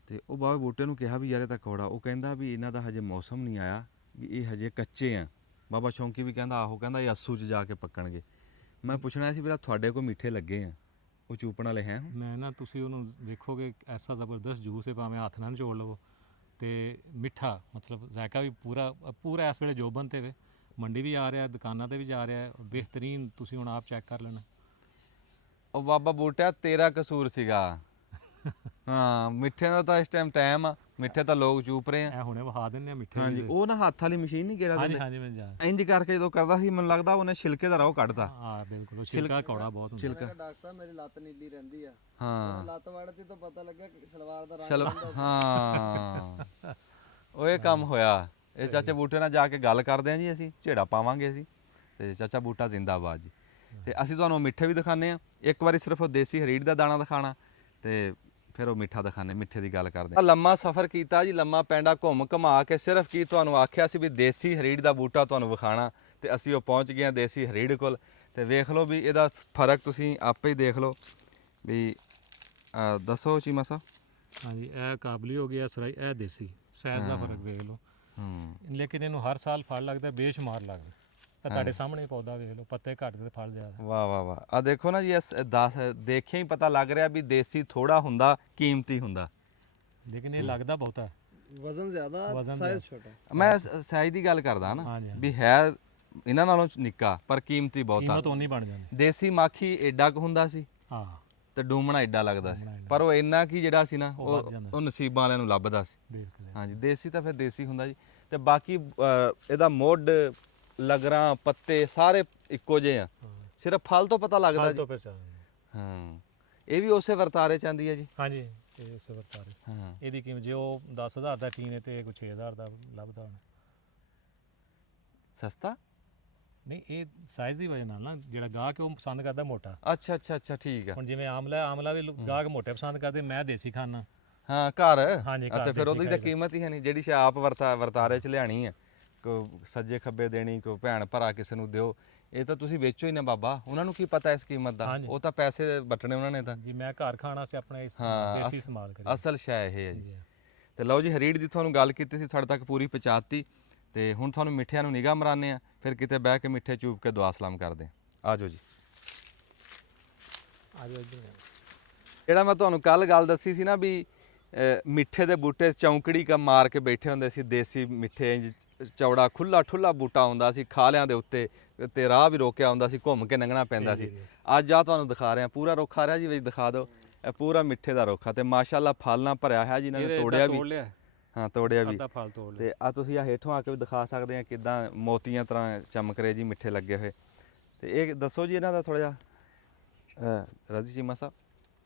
ਤੇ ਉਹ ਬਾਬੇ ਬੂਟੇ ਨੂੰ ਕਿਹਾ ਵੀ ਯਾਰ ਇਹ ਤਾਂ ਕੌੜਾ। ਉਹ ਕਹਿੰਦਾ ਵੀ ਇਹਨਾਂ ਦਾ ਹਜੇ ਮੌਸਮ ਨਹੀਂ ਆਇਆ, ਵੀ ਇਹ ਹਜੇ ਕੱਚੇ ਆ। ਬਾਬਾ ਸ਼ੌਂਕੀ ਵੀ ਕਹਿੰਦਾ ਆਹੋ, ਕਹਿੰਦਾ ਇਹ ਅੱਸੂ 'ਚ ਜਾ ਕੇ ਪੱਕਣਗੇ। ਮੈਂ ਪੁੱਛਣਾ ਸੀ ਵੀਰਾ, ਤੁਹਾਡੇ ਕੋਲ ਮਿੱਠੇ ਲੱਗੇ ਆ, ਉਹ ਚੂਪਣ ਵਾਲੇ ਹੈ? ਮੈਂ ਨਾ, ਤੁਸੀਂ ਉਹਨੂੰ ਵੇਖੋਗੇ, ਐਸਾ ਜ਼ਬਰਦਸਤ ਜੂਸ ਹੈ, ਭਾਵੇਂ ਹੱਥ ਨਾਲ ਨਿਚੋੜ ਲਵੋ। ਤੇ ਮਿੱਠਾ ਮਤਲਬ ਜ਼ਾਇਕਾ ਵੀ ਪੂਰਾ ਇਸ ਵੇਲੇ ਜੋਬਨ ਤੇ ਵੇ, ਮੰਡੀ ਵੀ ਆ ਰਿਹਾ, ਦੁਕਾਨਾਂ ਤੇ ਵੀ ਜਾ ਰਿਹਾ, ਬਿਹਤਰੀਨ। ਤੁਸੀਂ ਹੁਣ ਆਪ ਚੈੱਕ ਕਰ ਲੈਣਾ। ਉਹ ਬਾਬਾ ਬੂਟਿਆ, ਤੇਰਾ ਕਸੂਰ ਸੀਗਾ। ਹਾਂ, ਮਿੱਠੇ ਦਾ ਤਾਂ ਇਸ ਟਾਈਮ ਆ, ਮਿੱਠੇ ਤਾਂ ਲੋਕ ਚੂਪ ਰਹੇ ਆ। ਇਹ ਹੁਣੇ ਵਹਾ ਦਿੰਦੇ ਆ ਮਿੱਠੇ। ਹਾਂਜੀ, ਉਹ ਨਾ ਹੱਥ ਵਾਲੀ ਮਸ਼ੀਨ ਨਹੀਂ ਗੇੜਾ ਦਿੰਦੇ? ਹਾਂਜੀ, ਮੈਂ ਜਾਣ ਇੰਜ ਕਰਕੇ ਜਦੋਂ ਕਰਦਾ ਸੀ, ਮੈਨੂੰ ਲੱਗਦਾ ਉਹਨੇ ਛਿਲਕੇ ਦਾ ਰੋਹ ਕੱਢਦਾ। ਹਾਂ ਬਿਲਕੁਲ, ਛਿਲਕਾ ਕੌੜਾ ਬਹੁਤ ਹੁੰਦਾ। ਡਾਕਟਰ ਸਾਹਿਬ, ਮੇਰੀ ਲੱਤ ਨੀਲੀ ਰਹਿੰਦੀ ਆ। ਹਾਂ, ਲੱਤ ਵੜਦੀ ਤਾਂ ਪਤਾ ਲੱਗਿਆ ਕਿ ਸਲਵਾਰ ਦਾ ਰੰਗ ਚਲੋ। ਹਾਂ, ਉਹ ਇਹ ਕੰਮ ਹੋਇਆ। ਇਹ ਚਾਚੇ ਬੂਟੇ ਨਾਲ ਜਾ ਕੇ ਗੱਲ ਕਰਦੇ ਹਾਂ ਜੀ, ਅਸੀਂ ਝੇੜਾ ਪਾਵਾਂਗੇ ਅਸੀਂ। ਤੇ ਚਾਚਾ ਬੂਟਾ ਜ਼ਿੰਦਾਬਾਦ ਜੀ। ਤੇ ਅਸੀਂ ਤੁਹਾਨੂੰ ਮਿੱਠੇ ਵੀ ਦਿਖਾਉਂਦੇ ਹਾਂ। ਇੱਕ ਵਾਰੀ ਸਿਰਫ ਉਹ ਦੇਸੀ ਹਰੀੜ ਦਾ ਦਾਣਾ ਦਿਖਾਣਾ, ਤੇ ਫਿਰ ਉਹ ਮਿੱਠਾ ਦਿਖਾਣੇ। ਮਿੱਠੇ ਦੀ ਗੱਲ ਕਰਦੇ ਹਾਂ। ਲੰਮਾ ਸਫ਼ਰ ਕੀਤਾ ਜੀ, ਲੰਮਾ ਪੈਂਡਾ ਘੁੰਮ ਘੁਮਾ ਕੇ, ਸਿਰਫ ਕੀ ਤੁਹਾਨੂੰ ਆਖਿਆ ਸੀ ਵੀ ਦੇਸੀ ਹਰੀੜ ਦਾ ਬੂਟਾ ਤੁਹਾਨੂੰ ਵਿਖਾਣਾ, ਤੇ ਅਸੀਂ ਉਹ ਪਹੁੰਚ ਗਏ ਹਾਂ ਦੇਸੀ ਹਰੀੜ ਕੋਲ। ਤੇ ਵੇਖ ਲਓ ਵੀ ਇਹਦਾ ਫਰਕ ਤੁਸੀਂ ਆਪੇ ਹੀ ਦੇਖ ਲਓ ਵੀ। ਦੱਸੋ ਚੀਮਾ ਸਾਹਿਬ। ਹਾਂਜੀ, ਇਹ ਕਾਬਲੀ ਹੋ ਗਿਆ, ਸੁਰਾਈ, ਇਹ ਦੇਸੀ। ਸਾਈਜ਼ ਦਾ ਫਰਕ ਵੇਖ ਲਓ। ਲੇਕਿਨ ਇਹਨੂੰ ਹਰ ਸਾਲ ਫਲ ਲੱਗਦਾ, ਬੇਸ਼ੁਮਾਰ ਲੱਗਦਾ। ਤੁਹਾਡੇ ਸਾਹਮਣੇ ਪੌਦਾ ਵੇਖ ਲਓ, ਪੱਤੇ ਘੱਟ ਤੇ ਫਲ ਜ਼ਿਆਦਾ। ਵਾਹ ਵਾਹ ਵਾਹ, ਆ ਦੇਖੋ ਨਾ ਜੀ, ਇਸ 10 ਦੇਖਿਆ ਹੀ ਪਤਾ ਲੱਗ ਰਿਹਾ ਵੀ ਦੇਸੀ ਥੋੜਾ ਹੁੰਦਾ, ਕੀਮਤੀ ਹੁੰਦਾ। ਲੇਕਿਨ ਇਹ ਲੱਗਦਾ ਬਹੁਤਾ। ਵਜ਼ਨ ਜ਼ਿਆਦਾ, ਸਾਈਜ਼ ਛੋਟਾ। ਮੈਂ ਸਾਈਜ਼ ਦੀ ਗੱਲ ਕਰਦਾ ਨਾ, ਵੀ ਹੈ ਇਹਨਾਂ ਨਾਲੋਂ ਨਿੱਕਾ ਪਰ ਕੀਮਤੀ ਬਹੁਤਾ। ਕੀਮਤ ਉਨੀ ਬਣ ਜਾਂਦੀ। ਦੇਸੀ ਮਾਖੀ ਏਡਾ ਕੁ ਹੁੰਦਾ ਸੀ, ਹਾਂ, ਤੇ ਡੂਮਣਾ ਏਡਾ ਲੱਗਦਾ ਸੀ, ਪਰ ਉਹ ਇੰਨਾ ਕੀ ਜਿਹੜਾ ਸੀ ਨਾ, ਉਹ ਨਸੀਬਾਂ ਵਾਲਿਆਂ ਨੂੰ ਲੱਭਦਾ ਸੀ। ਬਿਲਕੁਲ। ਹਾਂਜੀ, ਦੇਸੀ ਤਾਂ ਫਿਰ ਦੇਸੀ ਹੁੰਦਾ ਜੀ। ਤੇ ਬਾਕੀ ਇਹਦਾ ਮੁੱਢ, ਲਗਰਾਂ, ਪੱਤੇ ਸਾਰੇ ਇੱਕੋ ਜਿਹੇ ਆ, ਸਿਰਫ ਫਲ ਤੋਂ ਪਤਾ ਲੱਗਦਾ ਜੀ। ਹਾਂ, ਇਹ ਵੀ ਉਸੇ ਵਰਤਾਰੇ ਚ ਆਂਦੀ ਹੈ ਜੀ। ਹਾਂਜੀ, ਇਹ ਉਸੇ ਵਰਤਾਰੇ। ਹਾਂ, ਇਹਦੀ ਕੀਮਤ ਜੇ ਉਹ 10,000 ਦਾ ਟੀਨ ਹੈ ਤੇ ਇਹ ਕੋਈ 6,000 ਦਾ ਲੱਭਦਾ ਹੋਣਾ। ਸਸਤਾ? ਨਹੀਂ ਇਹ ਸਾਈਜ਼ ਦੀ ਵਜ੍ਹਾ ਨਾਲ ਨਾ ਜਿਹੜਾ ਗਾਹਕ ਉਹ ਪਸੰਦ ਕਰਦਾ ਮੋਟਾ। ਅੱਛਾ ਅੱਛਾ ਅੱਛਾ ਠੀਕ ਆ। ਹੁਣ ਜਿਵੇਂ ਆਮਲਾ ਵੀ ਗਾਹਕ ਮੋਟੇ ਪਸੰਦ ਕਰਦੇ, ਮੈਂ ਦੇਸੀ ਖਾਣਾ। ਹਾਂ ਘਰ ਹਾਂਜੀ, ਤੇ ਘਰ ਫਿਰ ਉਹਦੀ ਦੇਸੀ ਤਾਂ ਕੀਮਤ ਹੀ ਹੈ ਨਹੀਂ ਜਿਹੜੀ ਆਪ ਵਰਤਾਰੇ ਚ ਲਿਆਣੀ ਹੈ, ਕੋ ਸੱਜੇ ਖੱਬੇ ਦੇਣੀ, ਕੋ ਭੈਣ ਭਰਾ ਕਿਸੇ ਨੂੰ ਦਿਓ। ਇਹ ਤਾਂ ਤੁਸੀਂ ਵੇਚੋ ਹੀ ਨਾ ਬਾਬਾ, ਉਹਨਾਂ ਨੂੰ ਕੀ ਪਤਾ ਇਸ ਕੀਮਤ ਦਾ, ਹਾਂਜੀ। ਉਹ ਤਾਂ ਪੈਸੇ ਵੱਟਣੇ ਉਹਨਾਂ ਨੇ ਤਾਂ। ਜੀ ਮੈਂ ਘਰ ਖਾਣਾ ਸੀ ਆਪਣੇ ਹਾਂ, ਦੇਸੀ ਇਸਤੇਮਾਲ ਕਰੀ। ਅਸਲ ਸ਼ੈ ਇਹ ਹੈ ਜੀ। ਜੀ। ਤੇ ਲਓ ਜੀ, ਹਰੀੜ ਦੀ ਤੁਹਾਨੂੰ ਗੱਲ ਕੀਤੀ ਸੀ, ਤੁਹਾਡੇ ਤੱਕ ਪੂਰੀ ਪਹੁੰਚਾਤੀ। ਤੇ ਹੁਣ ਤੁਹਾਨੂੰ ਮਿੱਠਿਆਂ ਨੂੰ ਨਿਗਾਹ ਮਰਾਉਂਦੇ ਆ, ਫਿਰ ਕਿਤੇ ਬਹਿ ਕੇ ਮਿੱਠੇ ਚੂਪ ਕੇ ਦੁਆ ਸਲਾਮ ਕਰਦੇ ਆ। ਆਜੋ ਜੀ। ਆਜੋ ਇੱਧਰ। ਜਿਹੜਾ ਮੈਂ ਤੁਹਾਨੂੰ ਕੱਲ ਗੱਲ ਦੱਸੀ ਸੀ ਨਾ ਵੀ ਮਿੱਠੇ ਦੇ ਬੂਟੇ ਚੌਂਕੜੀ ਕਾ ਮਾਰ ਕੇ ਬੈਠੇ ਹੁੰਦੇ ਸੀ, ਦੇਸੀ ਮਿੱਠੇ ਇੰਜ ਚੌੜਾ ਖੁੱਲਾ ਠੁੱਲਾ ਬੂਟਾ ਹੁੰਦਾ ਸੀ, ਖਾਲਿਆਂ ਦੇ ਉੱਤੇ ਤੇ ਰਾਹ ਵੀ ਰੋਕਿਆ ਹੁੰਦਾ ਸੀ, ਘੁੰਮ ਕੇ ਲੰਘਣਾ ਪੈਂਦਾ ਸੀ। ਅੱਜ ਆ ਤੁਹਾਨੂੰ ਦਿਖਾ ਰਿਹਾ ਪੂਰਾ ਰੁੱਖ ਆ ਰਿਹਾ ਜੀ, ਵਿੱਚ ਦਿਖਾ ਦਿਓ। ਇਹ ਪੂਰਾ ਮਿੱਠੇ ਦਾ ਰੁੱਖ ਆ ਤੇ ਮਾਸ਼ਾਅੱਲਾ ਫਲ ਨਾਲ ਭਰਿਆ ਹੈ ਜੀ। ਇਹਨਾਂ ਨੇ ਤੋੜਿਆ ਵੀ, ਹਾਂ ਤੋੜਿਆ ਵੀ। ਅੱਧਾ ਫਲ ਤੋੜ ਲਿਆ। ਤੇ ਆ ਤੁਸੀਂ ਆ ਹੇਠੋਂ ਆ ਕੇ ਵੀ ਦਿਖਾ ਸਕਦੇ ਆ ਕਿਦਾਂ ਮੋਤੀਆਂ ਤਰ੍ਹਾਂ ਚਮਕ ਰਹੇ ਜੀ ਮਿੱਠੇ ਲੱਗੇ ਹੋਏ। ਤੇ ਇਹ ਦੱਸੋ ਜੀ ਇਹਨਾਂ ਦਾ ਥੋੜਾ ਜਿਹਾ ਰਾਜੀ ਚੀਮਾ ਸਾਹਿਬ।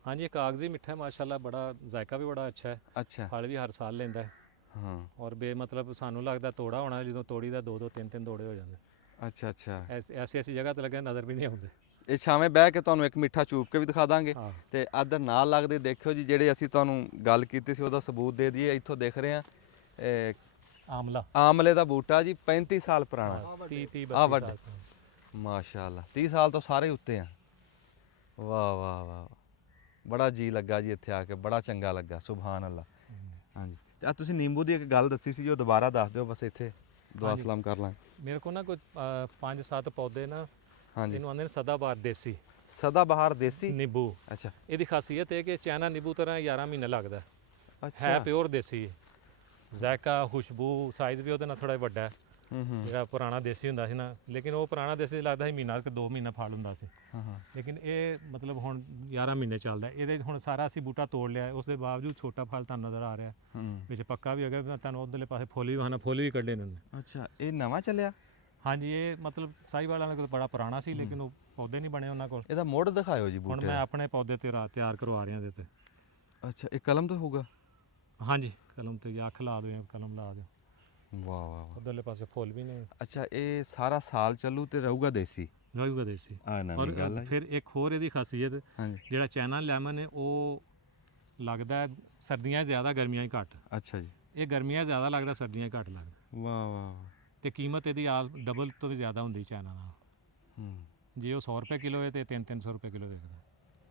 ਹਾਂਜੀ, ਇਹ ਕਾਗਜ਼ੀ ਮਿੱਠਾ ਹੈ ਮਾਸ਼ਾਅੱਲਾ, ਬੜਾ ਜ਼ਾਇਕਾ ਵੀ ਬੜਾ ਅੱਛਾ ਹੈ। ਅੱਛਾ। ਫਲ ਵੀ ਹਰ ਸਾਲ ਲੈਂਦਾ ਹੈ। ਹਾਂ। ਔਰ ਮਤਲਬ ਸਾਨੂੰ ਲੱਗਦਾ ਤੋੜਾ ਹੋਣਾ, ਜਦੋਂ ਤੋੜੀ ਦਾ 2-2 3-3 ਤੋੜੇ ਹੋ ਜਾਂਦੇ। ਅੱਛਾ ਅੱਛਾ। ਐਸੀ ਜਗ੍ਹਾ ਤੇ ਲੱਗਿਆ ਨਜ਼ਰ ਵੀ ਨਹੀਂ ਆਉਂਦੇ। ਇਹ ਛਾਵੇਂ ਬਹਿ ਕੇ ਤੁਹਾਨੂੰ ਇੱਕ ਮਿੱਠਾ ਚੂਪ ਕੇ ਵੀ ਦਿਖਾ ਦਾਂਗੇ। ਹਾਂ। ਤੇ ਇੱਧਰ ਨਾਲ ਲੱਗਦੇ ਦੇਖਿਓ ਜੀ, ਜਿਹੜੇ ਅਸੀਂ ਤੁਹਾਨੂੰ ਗੱਲ ਕੀਤੀ ਸੀ ਉਹਦਾ ਸਬੂਤ ਦੇ ਦਈਏ। ਇੱਥੋਂ ਦੇਖ ਰਹੇ ਆ ਆਮਲੇ ਦਾ ਬੂਟਾ ਜੀ, 35 ਸਾਲ ਪੁਰਾਣਾ। 30 ਆ ਵੱਡੇ ਮਾਸ਼ਾਅੱਲਾ, 30 ਸਾਲ ਤੋਂ ਸਾਰੇ ਉੱਤੇ ਆ। ਵਾਹ ਵਾਹ ਵਾਹ, ਬੜਾ ਜੀ ਲੱਗਾ ਜੀ ਇੱਥੇ ਆ ਕੇ, ਬੜਾ ਚੰਗਾ ਲੱਗਾ, ਸੁਭਾਨ ਅੱਲਾ। ਹਾਂਜੀ। ਤੇ ਆ ਤੁਸੀਂ ਨਿੰਬੂ ਦੀ ਇੱਕ ਗੱਲ ਦੱਸੀ ਸੀ ਜੀ, ਉਹ ਦੁਬਾਰਾ ਦੱਸ ਦਿਓ, ਬਸ ਇੱਥੇ ਦੁਆ ਸਲਾਮ ਕਰ ਲਾਂ। ਮੇਰੇ ਕੋਲ ਨਾ ਕੋਈ 5-7 ਪੌਦੇ ਨਾ, ਹਾਂਜੀ। ਇਹਨੂੰ ਆਂਦੇ ਨੇ ਸਦਾਬਹਾਰ ਦੇਸੀ ਸਦਾ ਬਹਾਰ ਦੇਸੀ ਨਿੰਬੂ। ਅੱਛਾ। ਇਹਦੀ ਖਾਸੀਅਤ ਇਹ ਕਿ ਚਾਈਨਾ ਨਿੰਬੂ ਤਰ੍ਹਾਂ 11 ਮਹੀਨੇ ਲੱਗਦਾ ਹੈ ਅੱਛਾ। ਪਿਓਰ ਦੇਸੀ ਹੈ। ਜ਼ਾਇਕਾ, ਖੁਸ਼ਬੂ, ਸਾਈਜ਼ ਵੀ ਉਹਦੇ ਨਾਲ ਥੋੜਾ ਵੱਡਾ ਹੈ। ਜਿਹੜਾ ਪੁਰਾਣਾ ਦੇਸੀ ਹੁੰਦਾ ਸੀ ਨਾ, ਲੇਕਿਨ ਉਹ ਪੁਰਾਣਾ ਦੇਸੀ ਲੱਗਦਾ ਸੀ ਮਹੀਨਾ ਕਿ 2 ਮਹੀਨਾ ਫਲ ਹੁੰਦਾ ਸੀ। ਲੇਕਿਨ ਇਹ ਮਤਲਬ ਹੁਣ 11 ਮਹੀਨੇ ਚੱਲਦਾ। ਇਹਦੇ ਹੁਣ ਸਾਰਾ ਅਸੀਂ ਬੂਟਾ ਤੋੜ ਲਿਆ, ਉਸ ਦੇ ਬਾਵਜੂਦ ਛੋਟਾ ਫਲ ਤੁਹਾਨੂੰ ਨਜ਼ਰ ਆ ਰਿਹਾ, ਵਿੱਚ ਪੱਕਾ ਵੀ ਹੋ ਗਿਆ। ਤੁਹਾਨੂੰ ਉਧਰਲੇ ਪਾਸੇ ਫੁੱਲ ਵੀ ਵਹਾਣਾ, ਫੁੱਲ ਵੀ ਕੱਢੇ ਨੇ। ਅੱਛਾ, ਇਹ ਨਵਾਂ ਚੱਲਿਆ? ਹਾਂਜੀ, ਇਹ ਮਤਲਬ ਸਾਹੀਵਾਲ ਵਾਲਾ ਕੋਲ ਬੜਾ ਪੁਰਾਣਾ ਸੀ, ਲੇਕਿਨ ਉਹ ਪੌਦੇ ਨਹੀਂ ਬਣੇ ਉਹਨਾਂ ਕੋਲ। ਇਹਦਾ ਮੁੱਢ ਦਿਖਾਇਓ ਜੀ ਬੂਟੇ ਹੁਣ ਮੈਂ ਆਪਣੇ ਪੌਦੇ ਤਿਆਰ ਕਰਵਾ ਰਿਹਾ ਇਹਦੇ ਤੇ। ਅੱਛਾ, ਇਹ ਕਲਮ ਤੋਂ ਹੋਊਗਾ? ਹਾਂਜੀ, ਕਲਮ ਤੇ ਜਾਂ ਅੱਖ ਲਾ ਦਿਓ ਜਾਂ ਕਲਮ ਲਾ ਦਿਓ। ਵਾਹ ਵਾਹ। ਉਧਰਲੇ ਪਾਸੇ ਫੁੱਲ ਵੀ ਨੇ। ਅੱਛਾ, ਇਹ ਸਾਰਾ ਸਾਲ ਚੱਲੂ ਤੇ ਰਹੂਗਾ ਦੇਸੀ? ਰਹੂਗਾ ਦੇਸੀ। ਨਵੀਂ ਗੱਲ ਹੈ। ਫਿਰ ਇੱਕ ਹੋਰ ਇਹਦੀ ਖਾਸੀਅਤ, ਜਿਹੜਾ ਚਾਈਨਾ ਲੈਮਨ ਹੈ ਉਹ ਲੱਗਦਾ ਸਰਦੀਆਂ ਜ਼ਿਆਦਾ, ਗਰਮੀਆਂ 'ਚ ਘੱਟ। ਅੱਛਾ ਜੀ। ਇਹ ਗਰਮੀਆਂ ਜ਼ਿਆਦਾ ਲੱਗਦਾ, ਸਰਦੀਆਂ 'ਚ ਘੱਟ ਲੱਗਦਾ। ਵਾਹ ਵਾਹ। ਤੇ ਕੀਮਤ ਇਹਦੀ ਡਬਲ ਤੋਂ ਵੀ ਜ਼ਿਆਦਾ ਹੁੰਦੀ ਚਾਈਨਾ ਨਾਲ। ਜੇ ਉਹ 100 ਰੁਪਏ ਕਿਲੋ ਹੈ ਤੇ 300 ਰੁਪਏ ਕਿਲੋ ਵਿਕਦਾ।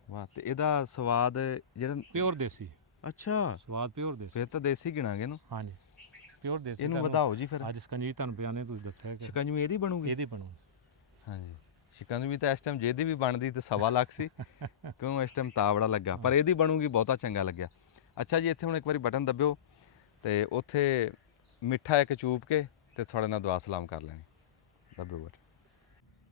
ਵਾਹ। ਤੇ ਇਹਦਾ ਸਵਾਦ ਜਿਹੜਾ ਪਿਓਰ ਦੇਸੀ। ਅੱਛਾ, ਸਵਾਦ ਪਿਓਰ ਦੇਸੀ। ਫਿਰ ਤਾਂ ਦੇਸੀ ਗਿਣਾਂਗੇ ਇਹਨੂੰ। ਹਾਂਜੀ, ਪਿਓਰ ਦੇਸੀ। ਇਹਨੂੰ ਵਧਾਓ ਜੀ ਫਿਰ। ਅੱਜ ਸਕੰਜੀ ਤੁਹਾਨੂੰ ਬਿਆਨੇ ਤੁਸੀਂ ਦੱਸਿਆ ਕਿ ਸ਼ਿਕੰਜਵੀ ਇਹਦੀ ਬਣੂਗੀ? ਇਹਦੀ ਬਣੂ। ਹਾਂਜੀ। ਸ਼ਿਕੰਜਵੀ ਤਾਂ ਇਸ ਟਾਈਮ ਜਿਹਦੀ ਵੀ ਬਣਦੀ ਤੇ 1.25 ਲੱਖ ਸੀ, ਕਿਉਂ ਇਸ ਟਾਈਮ ਤਾਵੜਾ ਲੱਗਾ, ਪਰ ਇਹਦੀ ਬਣੂਗੀ, ਬਹੁਤਾ ਚੰਗਾ ਲੱਗਿਆ। ਅੱਛਾ ਜੀ, ਇੱਥੇ ਹੁਣ ਇੱਕ ਵਾਰੀ ਬਟਨ ਦੱਬਿਓ ਤੇ ਉੱਥੇ ਮਿੱਠਾ ਇੱਕ ਚੂਪ ਕੇ ਤੇ ਤੁਹਾਡੇ ਨਾਲ ਦੁਆ ਸਲਾਮ ਕਰ ਲੈਣੀ। ਦੱਬਿਓ ਬਟਨ।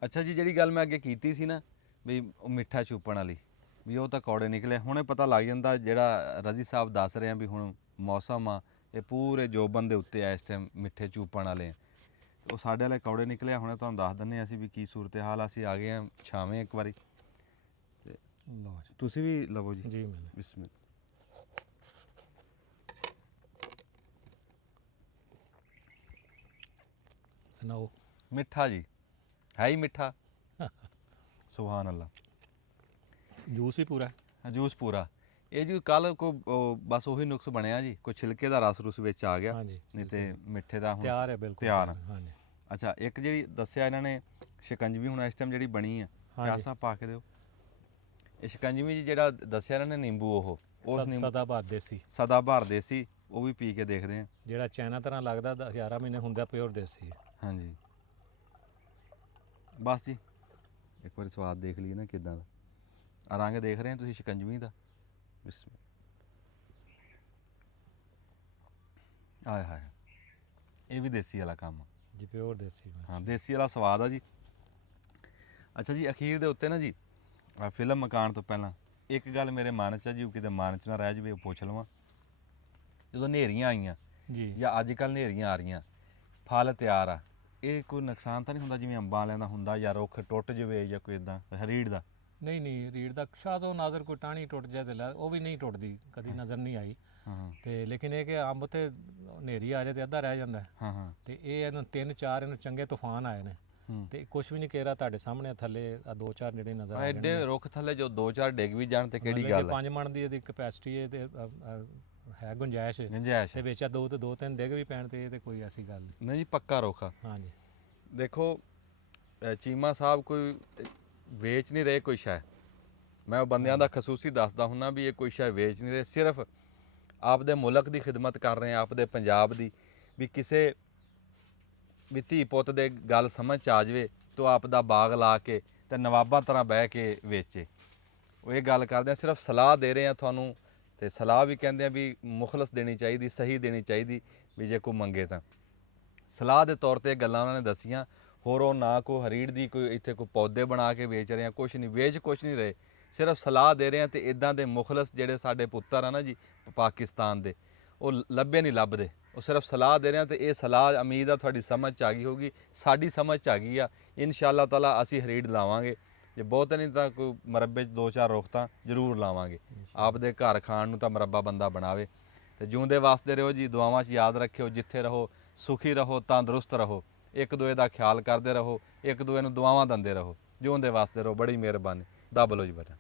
ਅੱਛਾ ਜੀ, ਜਿਹੜੀ ਗੱਲ ਮੈਂ ਅੱਗੇ ਕੀਤੀ ਸੀ ਨਾ ਵੀ ਉਹ ਮਿੱਠਾ ਚੂਪਣ ਵਾਲੀ, ਵੀ ਉਹ ਤਾਂ ਕੌੜੇ ਨਿਕਲੇ। ਹੁਣੇ ਪਤਾ ਲੱਗ ਜਾਂਦਾ, ਜਿਹੜਾ ਰਜ਼ੀ ਸਾਹਿਬ ਦੱਸ ਰਹੇ ਆ ਵੀ ਹੁਣ ਮੌਸਮ ਆ, ਇਹ ਪੂਰੇ ਜੋਬਨ ਦੇ ਉੱਤੇ ਆ ਇਸ ਟਾਈਮ ਮਿੱਠੇ ਚੂਪਣ ਵਾਲੇ ਆ। ਉਹ ਸਾਡੇ ਵਾਲੇ ਕੌੜੇ ਨਿਕਲੇ। ਹੁਣੇ ਤੁਹਾਨੂੰ ਦੱਸ ਦਿੰਦੇ ਅਸੀਂ ਵੀ ਕੀ ਸੂਰਤ ਹਾਲ। ਅਸੀਂ ਆ ਗਏ ਆ ਛਾਵੇਂ ਇੱਕ ਵਾਰੀ। ਤੇ ਲਓ ਜੀ, ਤੁਸੀਂ ਵੀ ਲਵੋ ਜੀ। ਜੀ ਮੈਂ ਬਿਸਮਿਲ੍ਲਾ। ਸੁਣਾਓ। ਮਿੱਠਾ ਜੀ, ਹੈ ਹੀ ਮਿੱਠਾ। ਸੁਭਾਨ ਅੱਲਾ। ਜੂਸ ਵੀ ਪੂਰਾ। ਜੂਸ ਪੂਰਾ। ਇਹ ਜੀ ਕੱਲ ਕੋ ਬਸ ਉਹੀ ਨੁਕਸ ਬਣਿਆ ਜੀ, ਕੋਈ ਛਿਲਕੇ ਦਾ ਰਸ ਵਿੱਚ ਆ ਗਿਆ, ਨਹੀਂ ਤੇ ਮਿੱਠੇ ਦਾ ਹੁਣ ਤਿਆਰ ਹੈ, ਬਿਲਕੁਲ ਤਿਆਰ। ਹਾਂਜੀ। ਅੱਛਾ, ਇੱਕ ਜਿਹੜੀ ਦੱਸਿਆ ਇਹਨਾਂ ਨੇ ਸ਼ਿਕੰਜਵੀ ਹੁਣ ਇਸ ਟਾਈਮ ਜਿਹੜੀ ਬਣੀ ਆ, ਪਿਆਸਾ ਪਾ ਕੇ ਦਿਓ। ਇਹ ਸ਼ਿਕੰਜਵੀ ਜੀ ਜਿਹੜਾ ਦੱਸਿਆ ਇਹਨਾਂ ਨੇ ਨਿੰਬੂ, ਉਹ ਉਸ ਨਿੰਬੂ ਸਦਾਬਹਾਰ ਦੇਸੀ। ਸਦਾਬਹਾਰ ਦੇਸੀ, ਉਹ ਵੀ ਪੀ ਕੇ ਦੇਖਦੇ ਆ। ਜਿਹੜਾ ਚਾਈਨਾ ਤਰ੍ਹਾਂ ਲੱਗਦਾ 11 ਮਹੀਨੇ ਹੁੰਦਾ, ਪਿਓਰ ਦੇਸੀ। ਹਾਂਜੀ। ਬਸ ਜੀ, ਇੱਕ ਵਾਰੀ ਸਵਾਦ ਦੇਖ ਲਈਏ ਨਾ ਕਿਦਾਂ ਦਾ। ਰੰਗ ਦੇਖ ਰਹੇ ਆ ਤੁਸੀਂ ਸ਼ਿਕੰਜਵੀ ਦਾ। ਆਏ ਹਾਏ, ਇਹ ਵੀ ਦੇਸੀ ਵਾਲਾ ਕੰਮ ਜੀ, ਪਿਓਰ ਦੇਸੀ। ਹਾਂ, ਦੇਸੀ ਵਾਲਾ ਸਵਾਦ ਆ ਜੀ। ਅੱਛਾ ਜੀ, ਅਖੀਰ ਦੇ ਉੱਤੇ ਨਾ ਜੀ, ਫਿਲਮ ਮਕਾਨ ਤੋਂ ਪਹਿਲਾਂ ਇੱਕ ਗੱਲ ਮੇਰੇ ਮਨ 'ਚ ਆ ਜੀ, ਉਹ ਕਿਤੇ ਮਨ 'ਚ ਨਾ ਰਹਿ ਜਾਵੇ, ਉਹ ਪੁੱਛ ਲਵਾਂ। ਜਦੋਂ ਹਨੇਰੀਆਂ ਆਈਆਂ ਜੀ, ਜਾਂ ਅੱਜ ਕੱਲ੍ਹ ਹਨੇਰੀਆਂ ਆ ਰਹੀਆਂ, ਫਲ ਤਿਆਰ ਆ, ਇਹ ਕੋਈ ਨੁਕਸਾਨ ਤਾਂ ਨਹੀਂ ਹੁੰਦਾ ਜਿਵੇਂ ਅੰਬਾਂ ਵਾਲਿਆਂ ਦਾ ਹੁੰਦਾ, ਜਾਂ ਰੁੱਖ ਟੁੱਟ ਜਾਵੇ ਜਾਂ ਕੋਈ ਇਦਾਂ? ਹਰੀੜ ਦਾ ਨਹੀਂ, ਰੀੜ ਦਾ ਸ਼ਾਇਦ ਉਹ ਨਾਜ਼ਰ ਕੋਈ ਟਾਹਣੀ ਟੁੱਟ ਜਾਏ ਤੇ ਉਹ ਵੀ ਨਹੀਂ ਟੁੱਟਦੀ, ਕਦੀ ਨਜ਼ਰ ਨਹੀਂ ਆਈ। ਤੇ ਲੇਕਿਨ ਇਹ ਕਿ ਅੰਬ ਤੇ ਹਨੇਰੀ ਆ ਜਾਏ ਤੇ ਅੱਧਾ ਰਹਿ ਜਾਂਦਾ। ਹਾਂ। ਤੇ ਇਹ ਇਹਨੂੰ 3-4 ਇਹਨੂੰ ਚੰਗੇ ਤੂਫਾਨ ਆਏ ਨੇ, ਤੇ ਕੁਝ ਵੀ ਨਹੀਂ ਕੇਰਾ ਤੁਹਾਡੇ ਸਾਹਮਣੇ ਥੱਲੇ ਆ 2-4 ਜਿਹੜੇ ਨਜ਼ਰ ਆ ਰਹੇ ਐਡੇ ਰੁੱਖ ਥੱਲੇ ਜੋ 2-4 ਡਿੱਗ ਵੀ ਜਾਣ ਤੇ ਕਿਹੜੀ ਗੱਲ ਹੈ। 5 ਮਣ ਦੀ ਇਹਦੀ ਕਪੈਸਿਟੀ ਹੈ ਤੇ ਹੈ ਗੁੰਜਾਇਸ਼ ਗੁੰਜਾਇਸ਼ ਤੇ ਵਿੱਚ 2-3 ਡਿੱਗ ਵੀ ਪੈਣ ਤੇ ਇਹ ਤੇ ਕੋਈ ਐਸੀ ਗੱਲ ਨਹੀਂ ਜੀ, ਪੱਕਾ ਰੁੱਖ ਆ। ਹਾਂਜੀ ਦੇਖੋ ਚੀਮਾ ਸਾਹਿਬ ਕੋਈ ਵੇਚ ਨਹੀਂ ਰਹੇ ਕੋਈ ਸ਼ੈ, ਮੈਂ ਉਹ ਬੰਦਿਆਂ ਦਾ ਖਸੂਸੀ ਦੱਸਦਾ ਹੁੰਨਾ ਵੀ ਇਹ ਕੋਈ ਸ਼ੈ ਵੇਚ ਨਹੀਂ ਰਹੇ, ਸਿਰਫ ਆਪਦੇ ਮੁਲਕ ਦੀ ਖਿਦਮਤ ਕਰ ਰਹੇ ਆ, ਆਪਦੇ ਪੰਜਾਬ ਦੀ, ਵੀ ਕਿਸੇ ਵੀ ਧੀ ਪੁੱਤ ਦੇ ਗੱਲ ਸਮਝ 'ਚ ਆ ਜਾਵੇ ਤੋ ਆਪ ਦਾ ਬਾਗ ਲਾ ਕੇ ਤੇ ਨਵਾਬਾਂ ਤਰ੍ਹਾਂ ਬਹਿ ਕੇ ਵੇਚੇ। ਉਹ ਇਹ ਗੱਲ ਕਰਦੇ ਆ, ਸਿਰਫ ਸਲਾਹ ਦੇ ਰਹੇ ਆ ਤੁਹਾਨੂੰ, ਤੇ ਸਲਾਹ ਵੀ ਕਹਿੰਦੇ ਆ ਵੀ ਮੁਖਲਸ ਦੇਣੀ ਚਾਹੀਦੀ, ਸਹੀ ਦੇਣੀ ਚਾਹੀਦੀ, ਵੀ ਜੇ ਕੋਈ ਮੰਗੇ ਤਾਂ ਸਲਾਹ ਦੇ ਤੌਰ ਤੇ ਇਹ ਗੱਲਾਂ ਉਹਨਾਂ ਨੇ ਦੱਸੀਆਂ। ਹੋਰ ਉਹ ਨਾ ਕੋਈ ਹਰੀੜ ਦੀ ਕੋਈ ਇੱਥੇ ਕੋਈ ਪੌਦੇ ਬਣਾ ਕੇ ਵੇਚ ਰਹੇ ਆ, ਕੁਛ ਨਹੀਂ ਵੇਚ ਕੁਛ ਨਹੀਂ ਰਹੇ, ਸਿਰਫ ਸਲਾਹ ਦੇ ਰਹੇ ਆ। ਤੇ ਇਦਾਂ ਦੇ ਮੁਖਲਸ ਜਿਹੜੇ ਸਾਡੇ ਪੁੱਤਰ ਆ ਨਾ ਜੀ ਪਾਕਿਸਤਾਨ ਦੇ, ਉਹ ਲੱਭੇ ਨਹੀਂ ਲੱਭਦੇ, ਉਹ ਸਿਰਫ ਸਲਾਹ ਦੇ ਰਹੇ ਆ। ਤੇ ਇਹ ਸਲਾਹ ਉਮੀਦ ਆ ਤੁਹਾਡੀ ਸਮਝ 'ਚ ਆ ਗਈ ਹੋਊਗੀ, ਸਾਡੀ ਸਮਝ 'ਚ ਆ ਗਈ ਆ। ਇਨਸ਼ਾ ਅੱਲਾਹ ਤਾਲਾ ਅਸੀਂ ਹਰੀੜ ਲਾਵਾਂਗੇ, ਜੇ ਬਹੁਤ ਨਹੀਂ ਤਾਂ ਕੋਈ ਮਰੱਬੇ 'ਚ 2-4 ਰੁੱਖ ਤਾਂ ਜ਼ਰੂਰ ਲਾਵਾਂਗੇ। ਆਪਦੇ ਘਰ ਖਾਣ ਨੂੰ ਤਾਂ ਮਰੱਬਾ ਬੰਦਾ ਬਣਾਵੇ। ਤੇ ਜਿਉਂਦੇ ਵਾਸਤੇ ਰਹੋ ਜੀ, ਦੁਆਵਾਂ 'ਚ ਯਾਦ ਰੱਖਿਓ, ਜਿੱਥੇ ਰਹੋ ਸੁਖੀ ਰਹੋ, ਤੰਦਰੁਸਤ ਰਹੋ, ਇੱਕ ਦੂਏ ਦਾ ਖਿਆਲ ਕਰਦੇ ਰਹੋ, ਇੱਕ ਦੂਏ ਨੂੰ ਦੁਆਵਾਂ ਦਿੰਦੇ ਰਹੋ, ਜਿਉਂਦੇ ਵਾਸਤੇ ਰਹੋ। ਬੜੀ ਮਿਹਰਬਾਨੀ, ਦੱਬ ਲਓ ਜੀ ਬਟਨ।